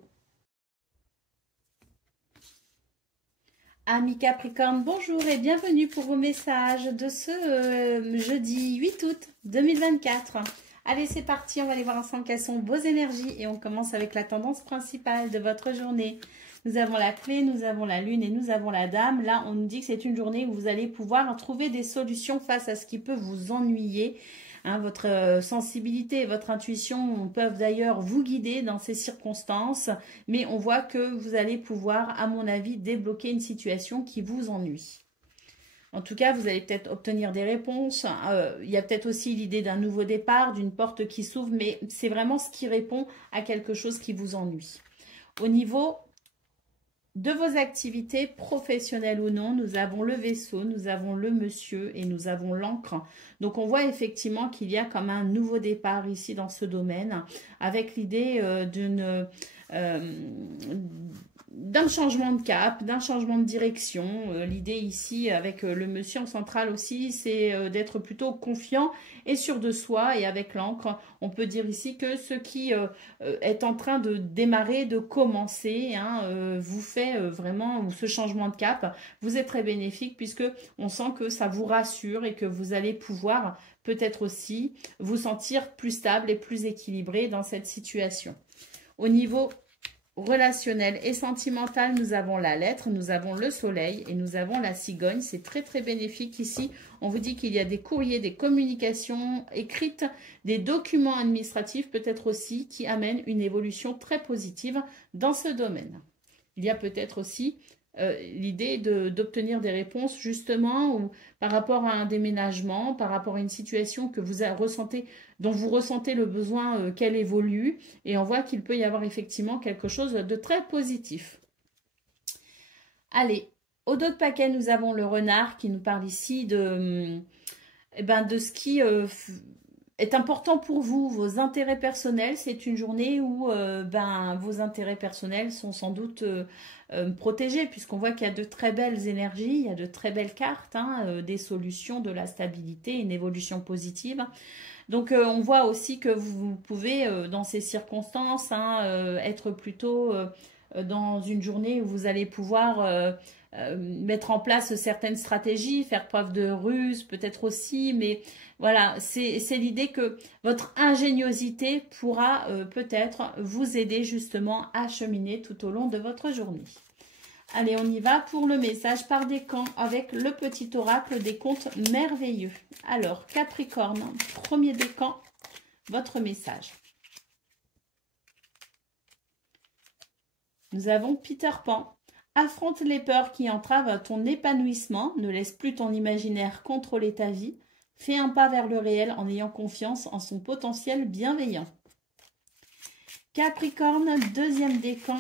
Amis Capricorne, bonjour et bienvenue pour vos messages de ce jeudi 8 août 2024. Allez, c'est parti, on va aller voir ensemble quelles sont vos énergies et on commence avec la tendance principale de votre journée. Nous avons la clé, nous avons la lune et nous avons la dame. Là, on nous dit que c'est une journée où vous allez pouvoir trouver des solutions face à ce qui peut vous ennuyer. Hein, votre sensibilité et votre intuition peuvent d'ailleurs vous guider dans ces circonstances, mais on voit que vous allez pouvoir, à mon avis, débloquer une situation qui vous ennuie. En tout cas, vous allez peut-être obtenir des réponses. Il y a peut-être aussi l'idée d'un nouveau départ, d'une porte qui s'ouvre, mais c'est vraiment ce qui répond à quelque chose qui vous ennuie. Au niveau de vos activités professionnelles ou non, nous avons le vaisseau, nous avons le monsieur et nous avons l'encre. Donc, on voit effectivement qu'il y a comme un nouveau départ ici dans ce domaine avec l'idée d'un changement de cap, d'un changement de direction. L'idée ici avec le monsieur en centrale aussi, c'est d'être plutôt confiant et sûr de soi. Et avec l'encre, on peut dire ici que ce qui est en train de démarrer, de commencer, hein, vous fait vraiment ce changement de cap. Vous êtes très bénéfique puisque on sent que ça vous rassure et que vous allez pouvoir peut-être aussi vous sentir plus stable et plus équilibré dans cette situation. Au niveau relationnel et sentimental, nous avons la lettre, nous avons le soleil et nous avons la cigogne. C'est très très bénéfique ici. On vous dit qu'il y a des courriers, des communications écrites, des documents administratifs peut-être aussi qui amènent une évolution très positive dans ce domaine. Il y a peut-être aussi l'idée d'obtenir des réponses justement ou par rapport à un déménagement, par rapport à une situation que vous ressentez, dont vous ressentez le besoin qu'elle évolue, et on voit qu'il peut y avoir effectivement quelque chose de très positif. Allez, au dos de paquet, nous avons le renard qui nous parle ici de ce qui est important pour vous, vos intérêts personnels. C'est une journée où vos intérêts personnels sont sans doute protégés, puisqu'on voit qu'il y a de très belles énergies, il y a de très belles cartes, hein, des solutions, de la stabilité, une évolution positive. Donc, on voit aussi que vous pouvez, dans ces circonstances, être plutôt dans une journée où vous allez pouvoir mettre en place certaines stratégies, faire preuve de ruse peut-être aussi, mais voilà, c'est l'idée que votre ingéniosité pourra peut-être vous aider justement à cheminer tout au long de votre journée. Allez, on y va pour le message par décan avec le petit oracle des contes merveilleux. Alors, Capricorne, premier décan, votre message. Nous avons Peter Pan. Affronte les peurs qui entravent ton épanouissement. Ne laisse plus ton imaginaire contrôler ta vie. Fais un pas vers le réel en ayant confiance en son potentiel bienveillant. Capricorne, deuxième décan,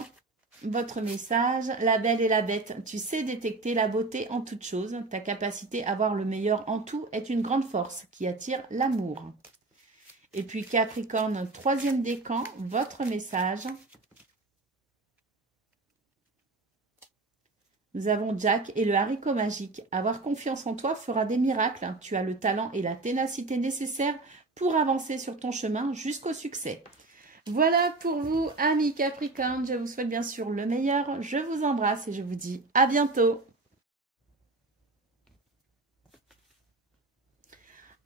votre message. La belle et la bête. Tu sais détecter la beauté en toute chose. Ta capacité à voir le meilleur en tout est une grande force qui attire l'amour. Et puis Capricorne, troisième décan, votre message. Nous avons Jack et le haricot magique. Avoir confiance en toi fera des miracles. Tu as le talent et la ténacité nécessaires pour avancer sur ton chemin jusqu'au succès. Voilà pour vous, amis Capricorne. Je vous souhaite bien sûr le meilleur. Je vous embrasse et je vous dis à bientôt.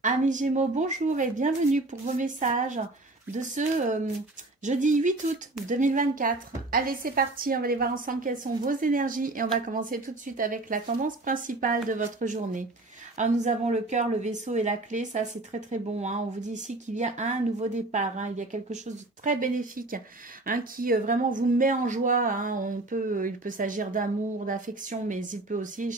Amis Gémeaux, bonjour et bienvenue pour vos messages de ce jeudi 8 août 2024. Allez, c'est parti, on va aller voir ensemble quelles sont vos énergies et on va commencer tout de suite avec la tendance principale de votre journée. Alors, nous avons le cœur, le vaisseau et la clé. Ça, c'est très, très bon. Hein. On vous dit ici qu'il y a un nouveau départ. Hein. Il y a quelque chose de très bénéfique hein, qui vraiment vous met en joie. Hein. Il peut s'agir d'amour, d'affection, mais il peut aussi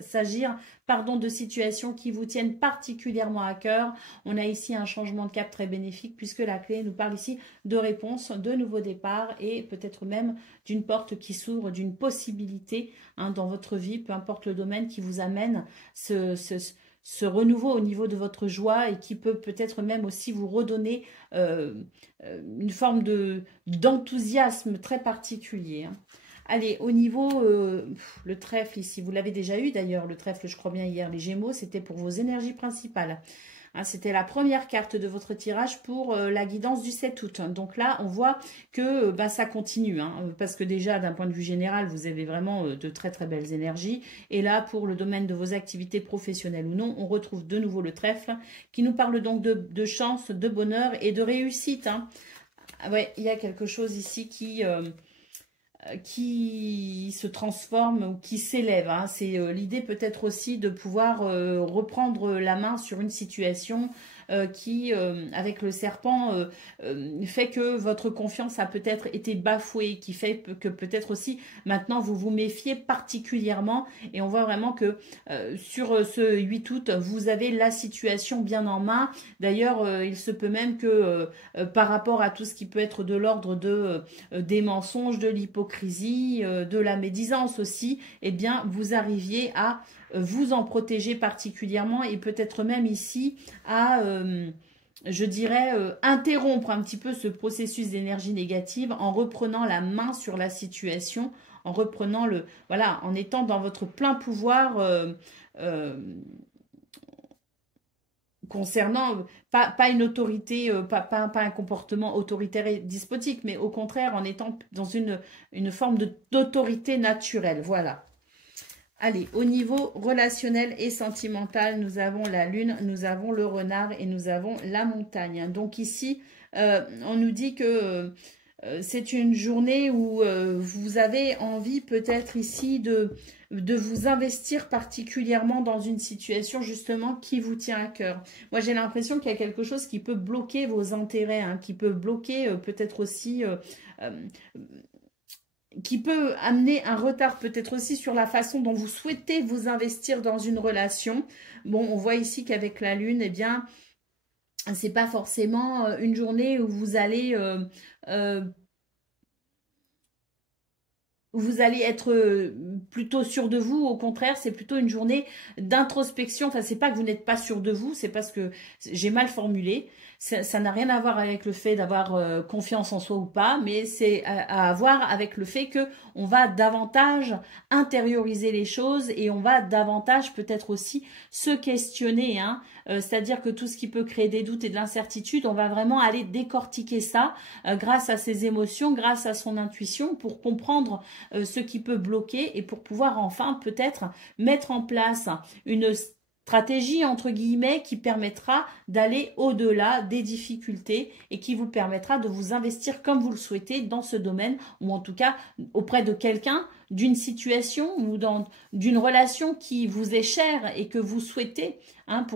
s'agir, pardon, de situations qui vous tiennent particulièrement à cœur. On a ici un changement de cap très bénéfique puisque la clé nous parle ici de réponse, de nouveau départ et peut-être même d'une porte qui s'ouvre, d'une possibilité hein, dans votre vie, peu importe le domaine qui vous amène ce renouveau au niveau de votre joie et qui peut peut-être même aussi vous redonner une forme d'enthousiasme très particulier. Hein. Allez, au niveau, le trèfle ici, vous l'avez déjà eu d'ailleurs, le trèfle, je crois bien hier, les Gémeaux, c'était pour vos énergies principales. Hein, c'était la première carte de votre tirage pour la guidance du 7 août. Donc là, on voit que ça continue. Hein, parce que déjà, d'un point de vue général, vous avez vraiment de très très belles énergies. Et là, pour le domaine de vos activités professionnelles ou non, on retrouve de nouveau le trèfle qui nous parle donc de chance, de bonheur et de réussite. Hein. Ouais, il y a quelque chose ici qui se transforme ou qui s'élève. Hein. C'est l'idée peut-être aussi de pouvoir reprendre la main sur une situation qui, avec le serpent, fait que votre confiance a peut-être été bafouée, qui fait que peut-être aussi maintenant vous vous méfiez particulièrement et on voit vraiment que sur ce 8 août, vous avez la situation bien en main. D'ailleurs, il se peut même que par rapport à tout ce qui peut être de l'ordre des mensonges, de l'hypocrisie, de la médisance aussi, eh bien, vous arriviez à vous en protéger particulièrement et peut-être même ici à, je dirais, interrompre un petit peu ce processus d'énergie négative en reprenant la main sur la situation, en reprenant voilà, en étant dans votre plein pouvoir concernant, pas une autorité, pas un comportement autoritaire et despotique, mais au contraire en étant dans une forme d'autorité naturelle, voilà. Allez, au niveau relationnel et sentimental, nous avons la lune, nous avons le renard et nous avons la montagne. Donc ici, on nous dit que c'est une journée où vous avez envie peut-être ici de vous investir particulièrement dans une situation justement qui vous tient à cœur. Moi, j'ai l'impression qu'il y a quelque chose qui peut bloquer vos intérêts, hein, qui peut bloquer peut-être aussi... qui peut amener un retard peut-être aussi sur la façon dont vous souhaitez vous investir dans une relation. Bon, on voit ici qu'avec la lune, eh bien, c'est pas forcément une journée où vous allez être plutôt sûr de vous. Au contraire, c'est plutôt une journée d'introspection. Enfin, c'est pas que vous n'êtes pas sûr de vous, c'est parce que j'ai mal formulé. Ça n'a rien à voir avec le fait d'avoir confiance en soi ou pas, mais c'est à voir avec le fait que on va davantage intérioriser les choses et on va davantage peut-être aussi se questionner. Hein. C'est-à-dire que tout ce qui peut créer des doutes et de l'incertitude, on va vraiment aller décortiquer ça grâce à ses émotions, grâce à son intuition pour comprendre ce qui peut bloquer et pour pouvoir enfin peut-être mettre en place une stratégie entre guillemets qui permettra d'aller au-delà des difficultés et qui vous permettra de vous investir comme vous le souhaitez dans ce domaine ou en tout cas auprès de quelqu'un, d'une situation ou d'une relation qui vous est chère et que vous souhaitez, hein,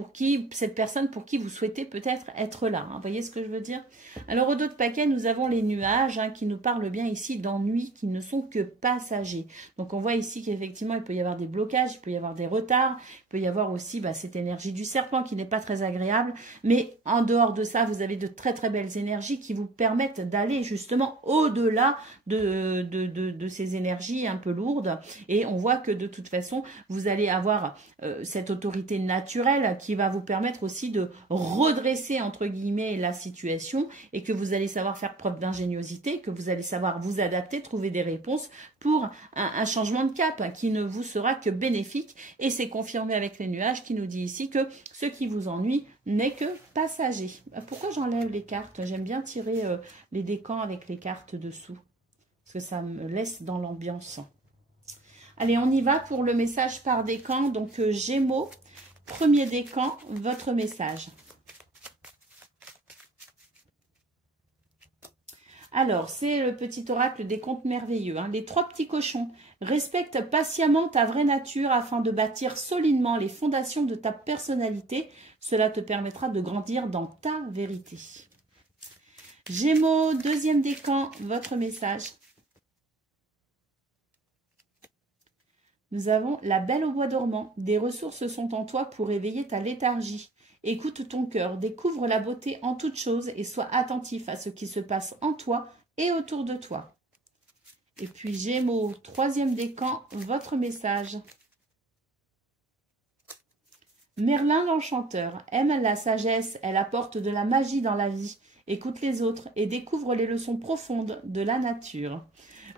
cette personne pour qui vous souhaitez peut-être être là. Hein, vous voyez ce que je veux dire? Alors au dos de paquet, nous avons les nuages hein, qui nous parlent bien ici d'ennuis qui ne sont que passagers. Donc on voit ici qu'effectivement il peut y avoir des blocages, il peut y avoir des retards, il peut y avoir aussi cette énergie du serpent qui n'est pas très agréable. Mais en dehors de ça, vous avez de très très belles énergies qui vous permettent d'aller justement au-delà de ces énergies un peu lourdes. Et on voit que de toute façon, vous allez avoir cette autorité naturelle qui va vous permettre aussi de redresser entre guillemets la situation et que vous allez savoir faire preuve d'ingéniosité, que vous allez savoir vous adapter, trouver des réponses pour un changement de cap qui ne vous sera que bénéfique. Et c'est confirmé avec les nuages qui nous dit ici que ce qui vous ennuie n'est que passager. Pourquoi j'enlève les cartes? J'aime bien tirer les décans avec les cartes dessous, parce que ça me laisse dans l'ambiance. Allez, on y va pour le message par décan. Donc, Gémeaux, premier décan, votre message. Alors, c'est le petit oracle des contes merveilleux, hein. Les trois petits cochons. Respecte patiemment ta vraie nature afin de bâtir solidement les fondations de ta personnalité. Cela te permettra de grandir dans ta vérité. Gémeaux, deuxième décan, votre message. Nous avons la belle au bois dormant. Des ressources sont en toi pour éveiller ta léthargie. Écoute ton cœur, découvre la beauté en toutes choses et sois attentif à ce qui se passe en toi et autour de toi. Et puis Gémeaux, troisième décan, votre message. Merlin l'enchanteur aime la sagesse, elle apporte de la magie dans la vie. Écoute les autres et découvre les leçons profondes de la nature.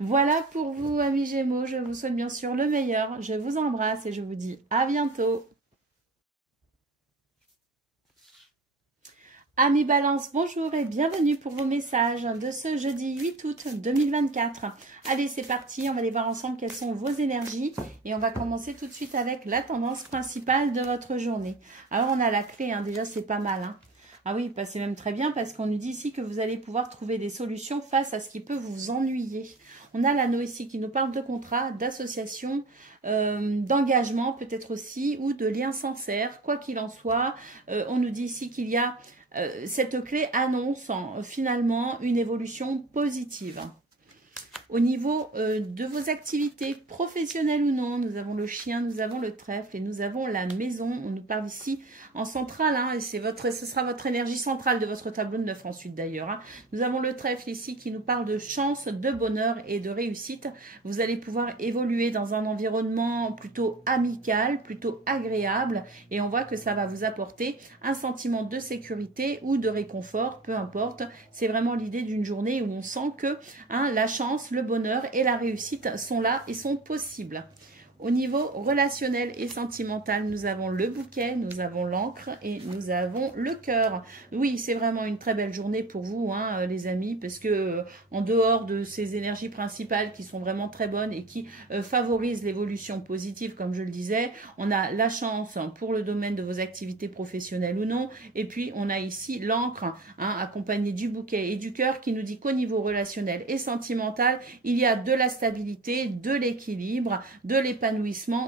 Voilà pour vous, amis Gémeaux. Je vous souhaite bien sûr le meilleur. Je vous embrasse et je vous dis à bientôt. Amis Balance, bonjour et bienvenue pour vos messages de ce jeudi 8 août 2024. Allez, c'est parti, on va aller voir ensemble quelles sont vos énergies et on va commencer tout de suite avec la tendance principale de votre journée. Alors, on a la clé, hein, déjà c'est pas mal. Hein. Ah oui, c'est même très bien parce qu'on nous dit ici que vous allez pouvoir trouver des solutions face à ce qui peut vous ennuyer. On a l'anneau ici qui nous parle de contrat, d'association, d'engagement peut-être aussi ou de liens sincères. Quoi qu'il en soit, on nous dit ici qu'il y a... cette clé annonce finalement une évolution positive. Au niveau de vos activités professionnelles ou non, nous avons le chien, nous avons le trèfle et nous avons la maison. On nous parle ici en centrale, hein, et ce sera votre énergie centrale de votre tableau de 9 ensuite d'ailleurs. Hein. Nous avons le trèfle ici qui nous parle de chance, de bonheur et de réussite. Vous allez pouvoir évoluer dans un environnement plutôt amical, plutôt agréable et on voit que ça va vous apporter un sentiment de sécurité ou de réconfort, peu importe. C'est vraiment l'idée d'une journée où on sent que la chance, le bonheur et la réussite sont là et sont possibles. Au niveau relationnel et sentimental, nous avons le bouquet, nous avons l'encre et nous avons le cœur. Oui, c'est vraiment une très belle journée pour vous, hein, les amis, parce que en dehors de ces énergies principales qui sont vraiment très bonnes et qui favorisent l'évolution positive, comme je le disais, on a la chance pour le domaine de vos activités professionnelles ou non, et puis on a ici l'encre, hein, accompagnée du bouquet et du cœur, qui nous dit qu'au niveau relationnel et sentimental, il y a de la stabilité, de l'équilibre, de l'épanouissement,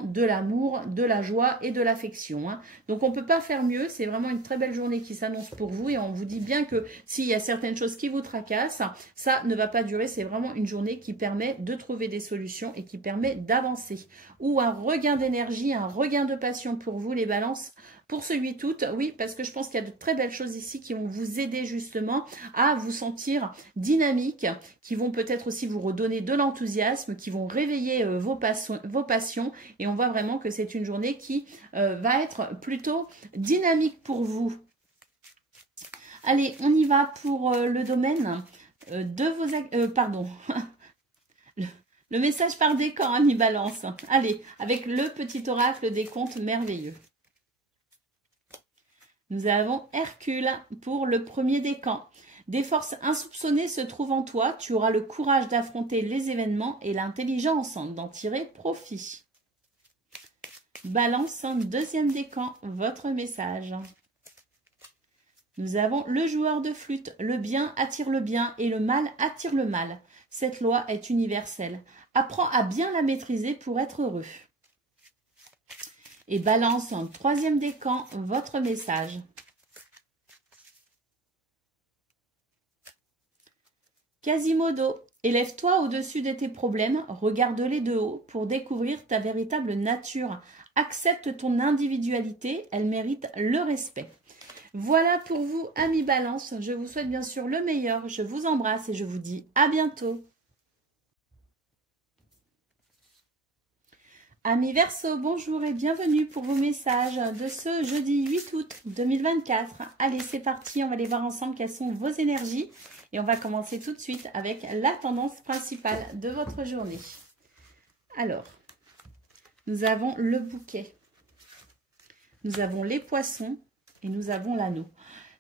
de l'amour, de la joie et de l'affection. Hein. Donc on ne peut pas faire mieux, c'est vraiment une très belle journée qui s'annonce pour vous et on vous dit bien que s'il y a certaines choses qui vous tracassent, ça ne va pas durer, c'est vraiment une journée qui permet de trouver des solutions et qui permet d'avancer. Ou un regain d'énergie, un regain de passion pour vous les balances. Pour ce 8 août, oui, parce que je pense qu'il y a de très belles choses ici qui vont vous aider justement à vous sentir dynamique, qui vont peut-être aussi vous redonner de l'enthousiasme, qui vont réveiller vos passions. Et on voit vraiment que c'est une journée qui va être plutôt dynamique pour vous. Allez, on y va pour le domaine de vos... pardon. Le message par décan, ami Balance. Allez, avec le petit oracle des contes merveilleux. Nous avons Hercule pour le premier décan. Des forces insoupçonnées se trouvent en toi. Tu auras le courage d'affronter les événements et l'intelligence d'en tirer profit. Balance, deuxième décan, votre message. Nous avons le joueur de flûte. Le bien attire le bien et le mal attire le mal. Cette loi est universelle. Apprends à bien la maîtriser pour être heureux. Et Balance, en troisième décan, votre message. Quasimodo, élève-toi au-dessus de tes problèmes, regarde-les de haut pour découvrir ta véritable nature. Accepte ton individualité, elle mérite le respect. Voilà pour vous, amis Balance. Je vous souhaite bien sûr le meilleur. Je vous embrasse et je vous dis à bientôt. Amis Verseau, bonjour et bienvenue pour vos messages de ce jeudi 8 août 2024. Allez, c'est parti, on va aller voir ensemble quelles sont vos énergies. Et on va commencer tout de suite avec la tendance principale de votre journée. Alors, nous avons le bouquet. Nous avons les poissons et nous avons l'anneau.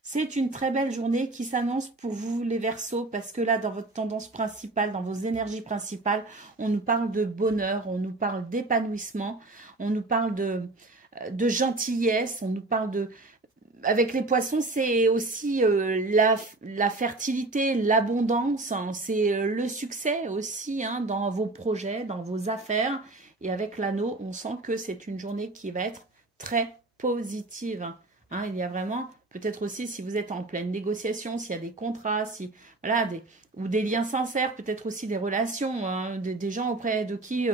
C'est une très belle journée qui s'annonce pour vous les Verseaux parce que là, dans votre tendance principale, dans vos énergies principales, on nous parle de bonheur, on nous parle d'épanouissement, on nous parle de gentillesse, on nous parle avec les poissons, c'est aussi la fertilité, l'abondance, hein, c'est le succès aussi hein, dans vos projets, dans vos affaires. Et avec l'anneau, on sent que c'est une journée qui va être très positive. Hein. Il y a vraiment, peut-être aussi si vous êtes en pleine négociation, s'il y a des contrats, si voilà, ou des liens sincères, peut-être aussi des relations, hein, des gens auprès de qui,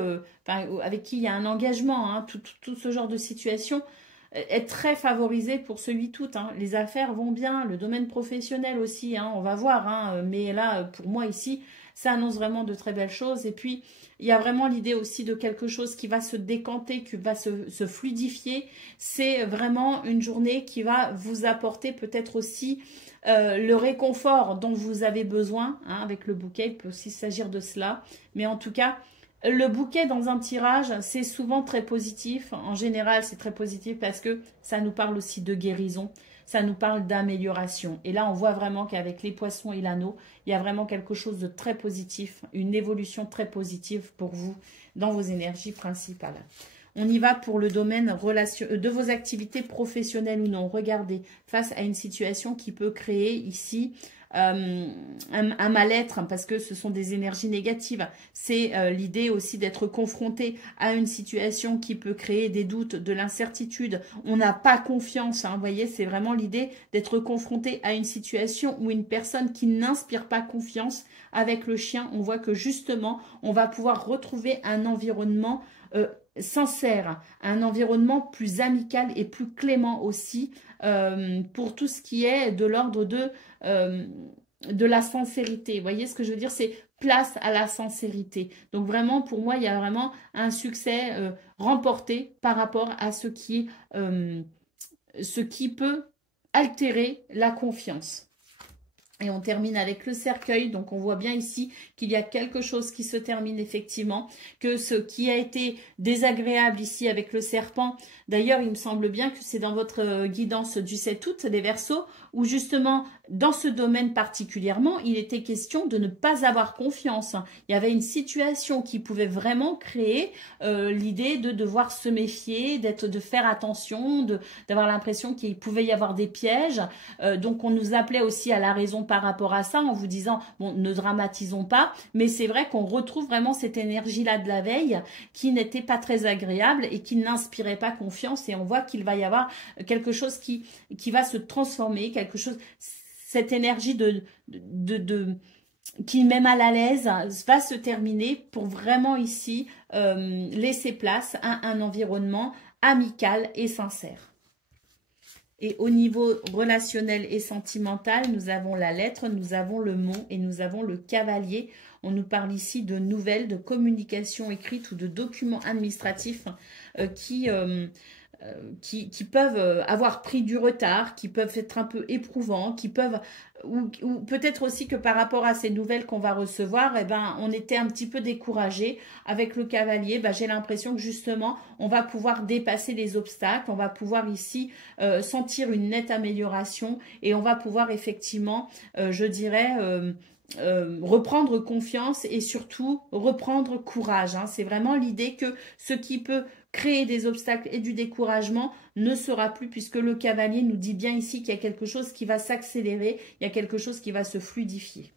avec qui il y a un engagement, hein, tout ce genre de situation est très favorisé pour celui tout. Hein. Les affaires vont bien, le domaine professionnel aussi, hein, on va voir. Hein, mais là, pour moi ici, ça annonce vraiment de très belles choses. Et puis, il y a vraiment l'idée aussi de quelque chose qui va se décanter, qui va se fluidifier. C'est vraiment une journée qui va vous apporter peut-être aussi le réconfort dont vous avez besoin. Hein, avec le bouquet, il peut aussi s'agir de cela. Mais en tout cas, le bouquet dans un tirage, c'est souvent très positif. En général, c'est très positif parce que ça nous parle aussi de guérison, ça nous parle d'amélioration. Et là, on voit vraiment qu'avec les poissons et l'anneau, il y a vraiment quelque chose de très positif, une évolution très positive pour vous dans vos énergies principales. On y va pour le domaine de vos activités professionnelles ou non. Regardez, face à une situation qui peut créer ici un mal-être, parce que ce sont des énergies négatives. C'est l'idée aussi d'être confronté à une situation qui peut créer des doutes, de l'incertitude. On n'a pas confiance, hein, vous voyez, c'est vraiment l'idée d'être confronté à une situation ou une personne qui n'inspire pas confiance. Avec le chien, on voit que justement, on va pouvoir retrouver un environnement sincère, un environnement plus amical et plus clément aussi pour tout ce qui est de l'ordre de la sincérité. Vous voyez ce que je veux dire? C'est place à la sincérité. Donc vraiment, pour moi, il y a vraiment un succès remporté par rapport à ce qui peut altérer la confiance. Et on termine avec le cercueil. Donc, on voit bien ici qu'il y a quelque chose qui se termine effectivement. Que ce qui a été désagréable ici avec le serpent. D'ailleurs, il me semble bien que c'est dans votre guidance du 7 août, les Verseaux, où justement, dans ce domaine particulièrement, il était question de ne pas avoir confiance. Il y avait une situation qui pouvait vraiment créer l'idée de devoir se méfier, de faire attention, d'avoir l'impression qu'il pouvait y avoir des pièges. Donc, on nous appelait aussi à la raison par rapport à ça en vous disant, bon, ne dramatisons pas, mais c'est vrai qu'on retrouve vraiment cette énergie-là de la veille qui n'était pas très agréable et qui n'inspirait pas confiance et on voit qu'il va y avoir quelque chose qui va se transformer, quelque chose, cette énergie qui met mal à l'aise va se terminer pour vraiment ici laisser place à un environnement amical et sincère. Et au niveau relationnel et sentimental, nous avons la lettre, nous avons le mot et nous avons le cavalier. On nous parle ici de nouvelles, de communications écrites ou de documents administratifs qui peuvent avoir pris du retard, qui peuvent être un peu éprouvants, qui peuvent ou peut-être aussi que par rapport à ces nouvelles qu'on va recevoir, eh ben, on était un petit peu découragé. Avec le cavalier, ben, j'ai l'impression que justement, on va pouvoir dépasser les obstacles, on va pouvoir ici sentir une nette amélioration et on va pouvoir effectivement, je dirais, reprendre confiance et surtout reprendre courage. Hein. C'est vraiment l'idée que ce qui peut créer des obstacles et du découragement ne sera plus, puisque le cavalier nous dit bien ici qu'il y a quelque chose qui va s'accélérer, il y a quelque chose qui va se fluidifier.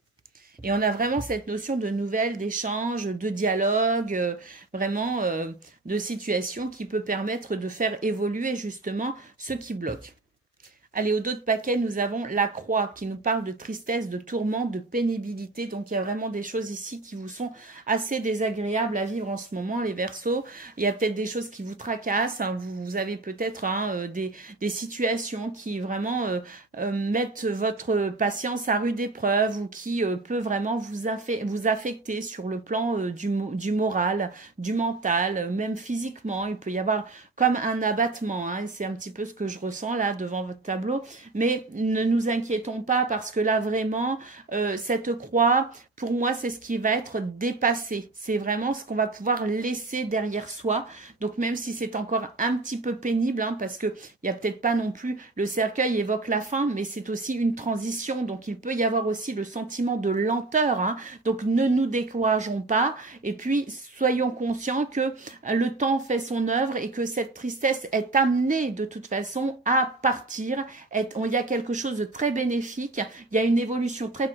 Et on a vraiment cette notion de nouvelles, d'échanges, de dialogue, vraiment de situation qui peut permettre de faire évoluer justement ce qui bloque. Allez, au dos de paquet, nous avons la croix qui nous parle de tristesse, de tourment, de pénibilité. Donc, il y a vraiment des choses ici qui vous sont assez désagréables à vivre en ce moment, les Verseaux. Il y a peut-être des choses qui vous tracassent. Hein. Vous avez peut-être des situations qui vraiment mettent votre patience à rude épreuve ou qui peut vraiment vous affecter sur le plan du moral, du mental, même physiquement. Il peut y avoir comme un abattement. Hein. C'est un petit peu ce que je ressens là devant votre tableau. Mais ne nous inquiétons pas parce que là vraiment cette croix pour moi c'est ce qui va être dépassé, c'est vraiment ce qu'on va pouvoir laisser derrière soi. Donc même si c'est encore un petit peu pénible hein, parce que il y a peut-être pas non plus, le cercueil évoque la fin mais c'est aussi une transition, donc il peut y avoir aussi le sentiment de lenteur hein. Donc ne nous décourageons pas et puis soyons conscients que le temps fait son œuvre et que cette tristesse est amenée de toute façon à partir il y a quelque chose de très bénéfique, il y a une évolution très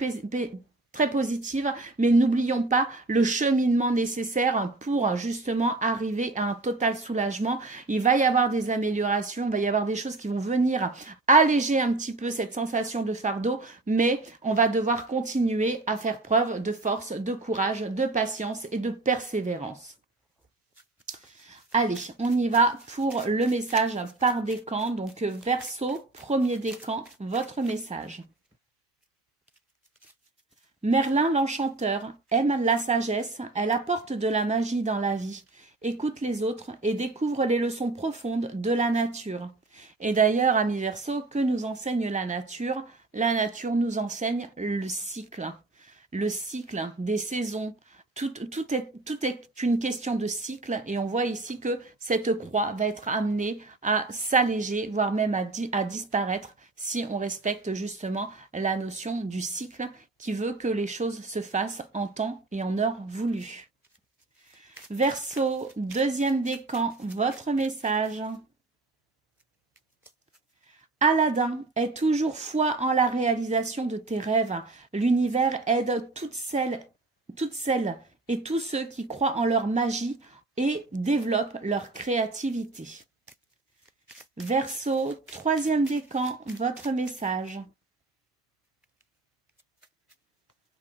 positive, mais n'oublions pas le cheminement nécessaire pour justement arriver à un total soulagement. Il va y avoir des améliorations, il va y avoir des choses qui vont venir alléger un petit peu cette sensation de fardeau, mais on va devoir continuer à faire preuve de force, de courage, de patience et de persévérance. Allez, on y va pour le message par décan. Donc, Verseau, premier décan, votre message. Merlin l'enchanteur aime la sagesse, elle apporte de la magie dans la vie, écoute les autres et découvre les leçons profondes de la nature. Et d'ailleurs, amis Verseau, que nous enseigne la nature? La nature nous enseigne le cycle des saisons. Tout est une question de cycle et on voit ici que cette croix va être amenée à s'alléger, voire même à disparaître si on respecte justement la notion du cycle qui veut que les choses se fassent en temps et en heure voulue. Verseau, deuxième décan, votre message. Aladin, aie toujours foi en la réalisation de tes rêves. L'univers aide toutes celles et tous ceux qui croient en leur magie et développent leur créativité. Verseau, troisième décan, votre message.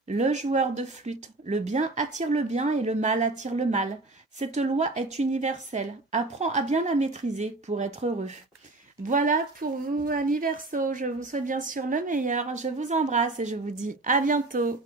Le joueur de flûte, le bien attire le bien et le mal attire le mal. Cette loi est universelle. Apprends à bien la maîtriser pour être heureux. Voilà pour vous, amis Verseau. Je vous souhaite bien sûr le meilleur. Je vous embrasse et je vous dis à bientôt.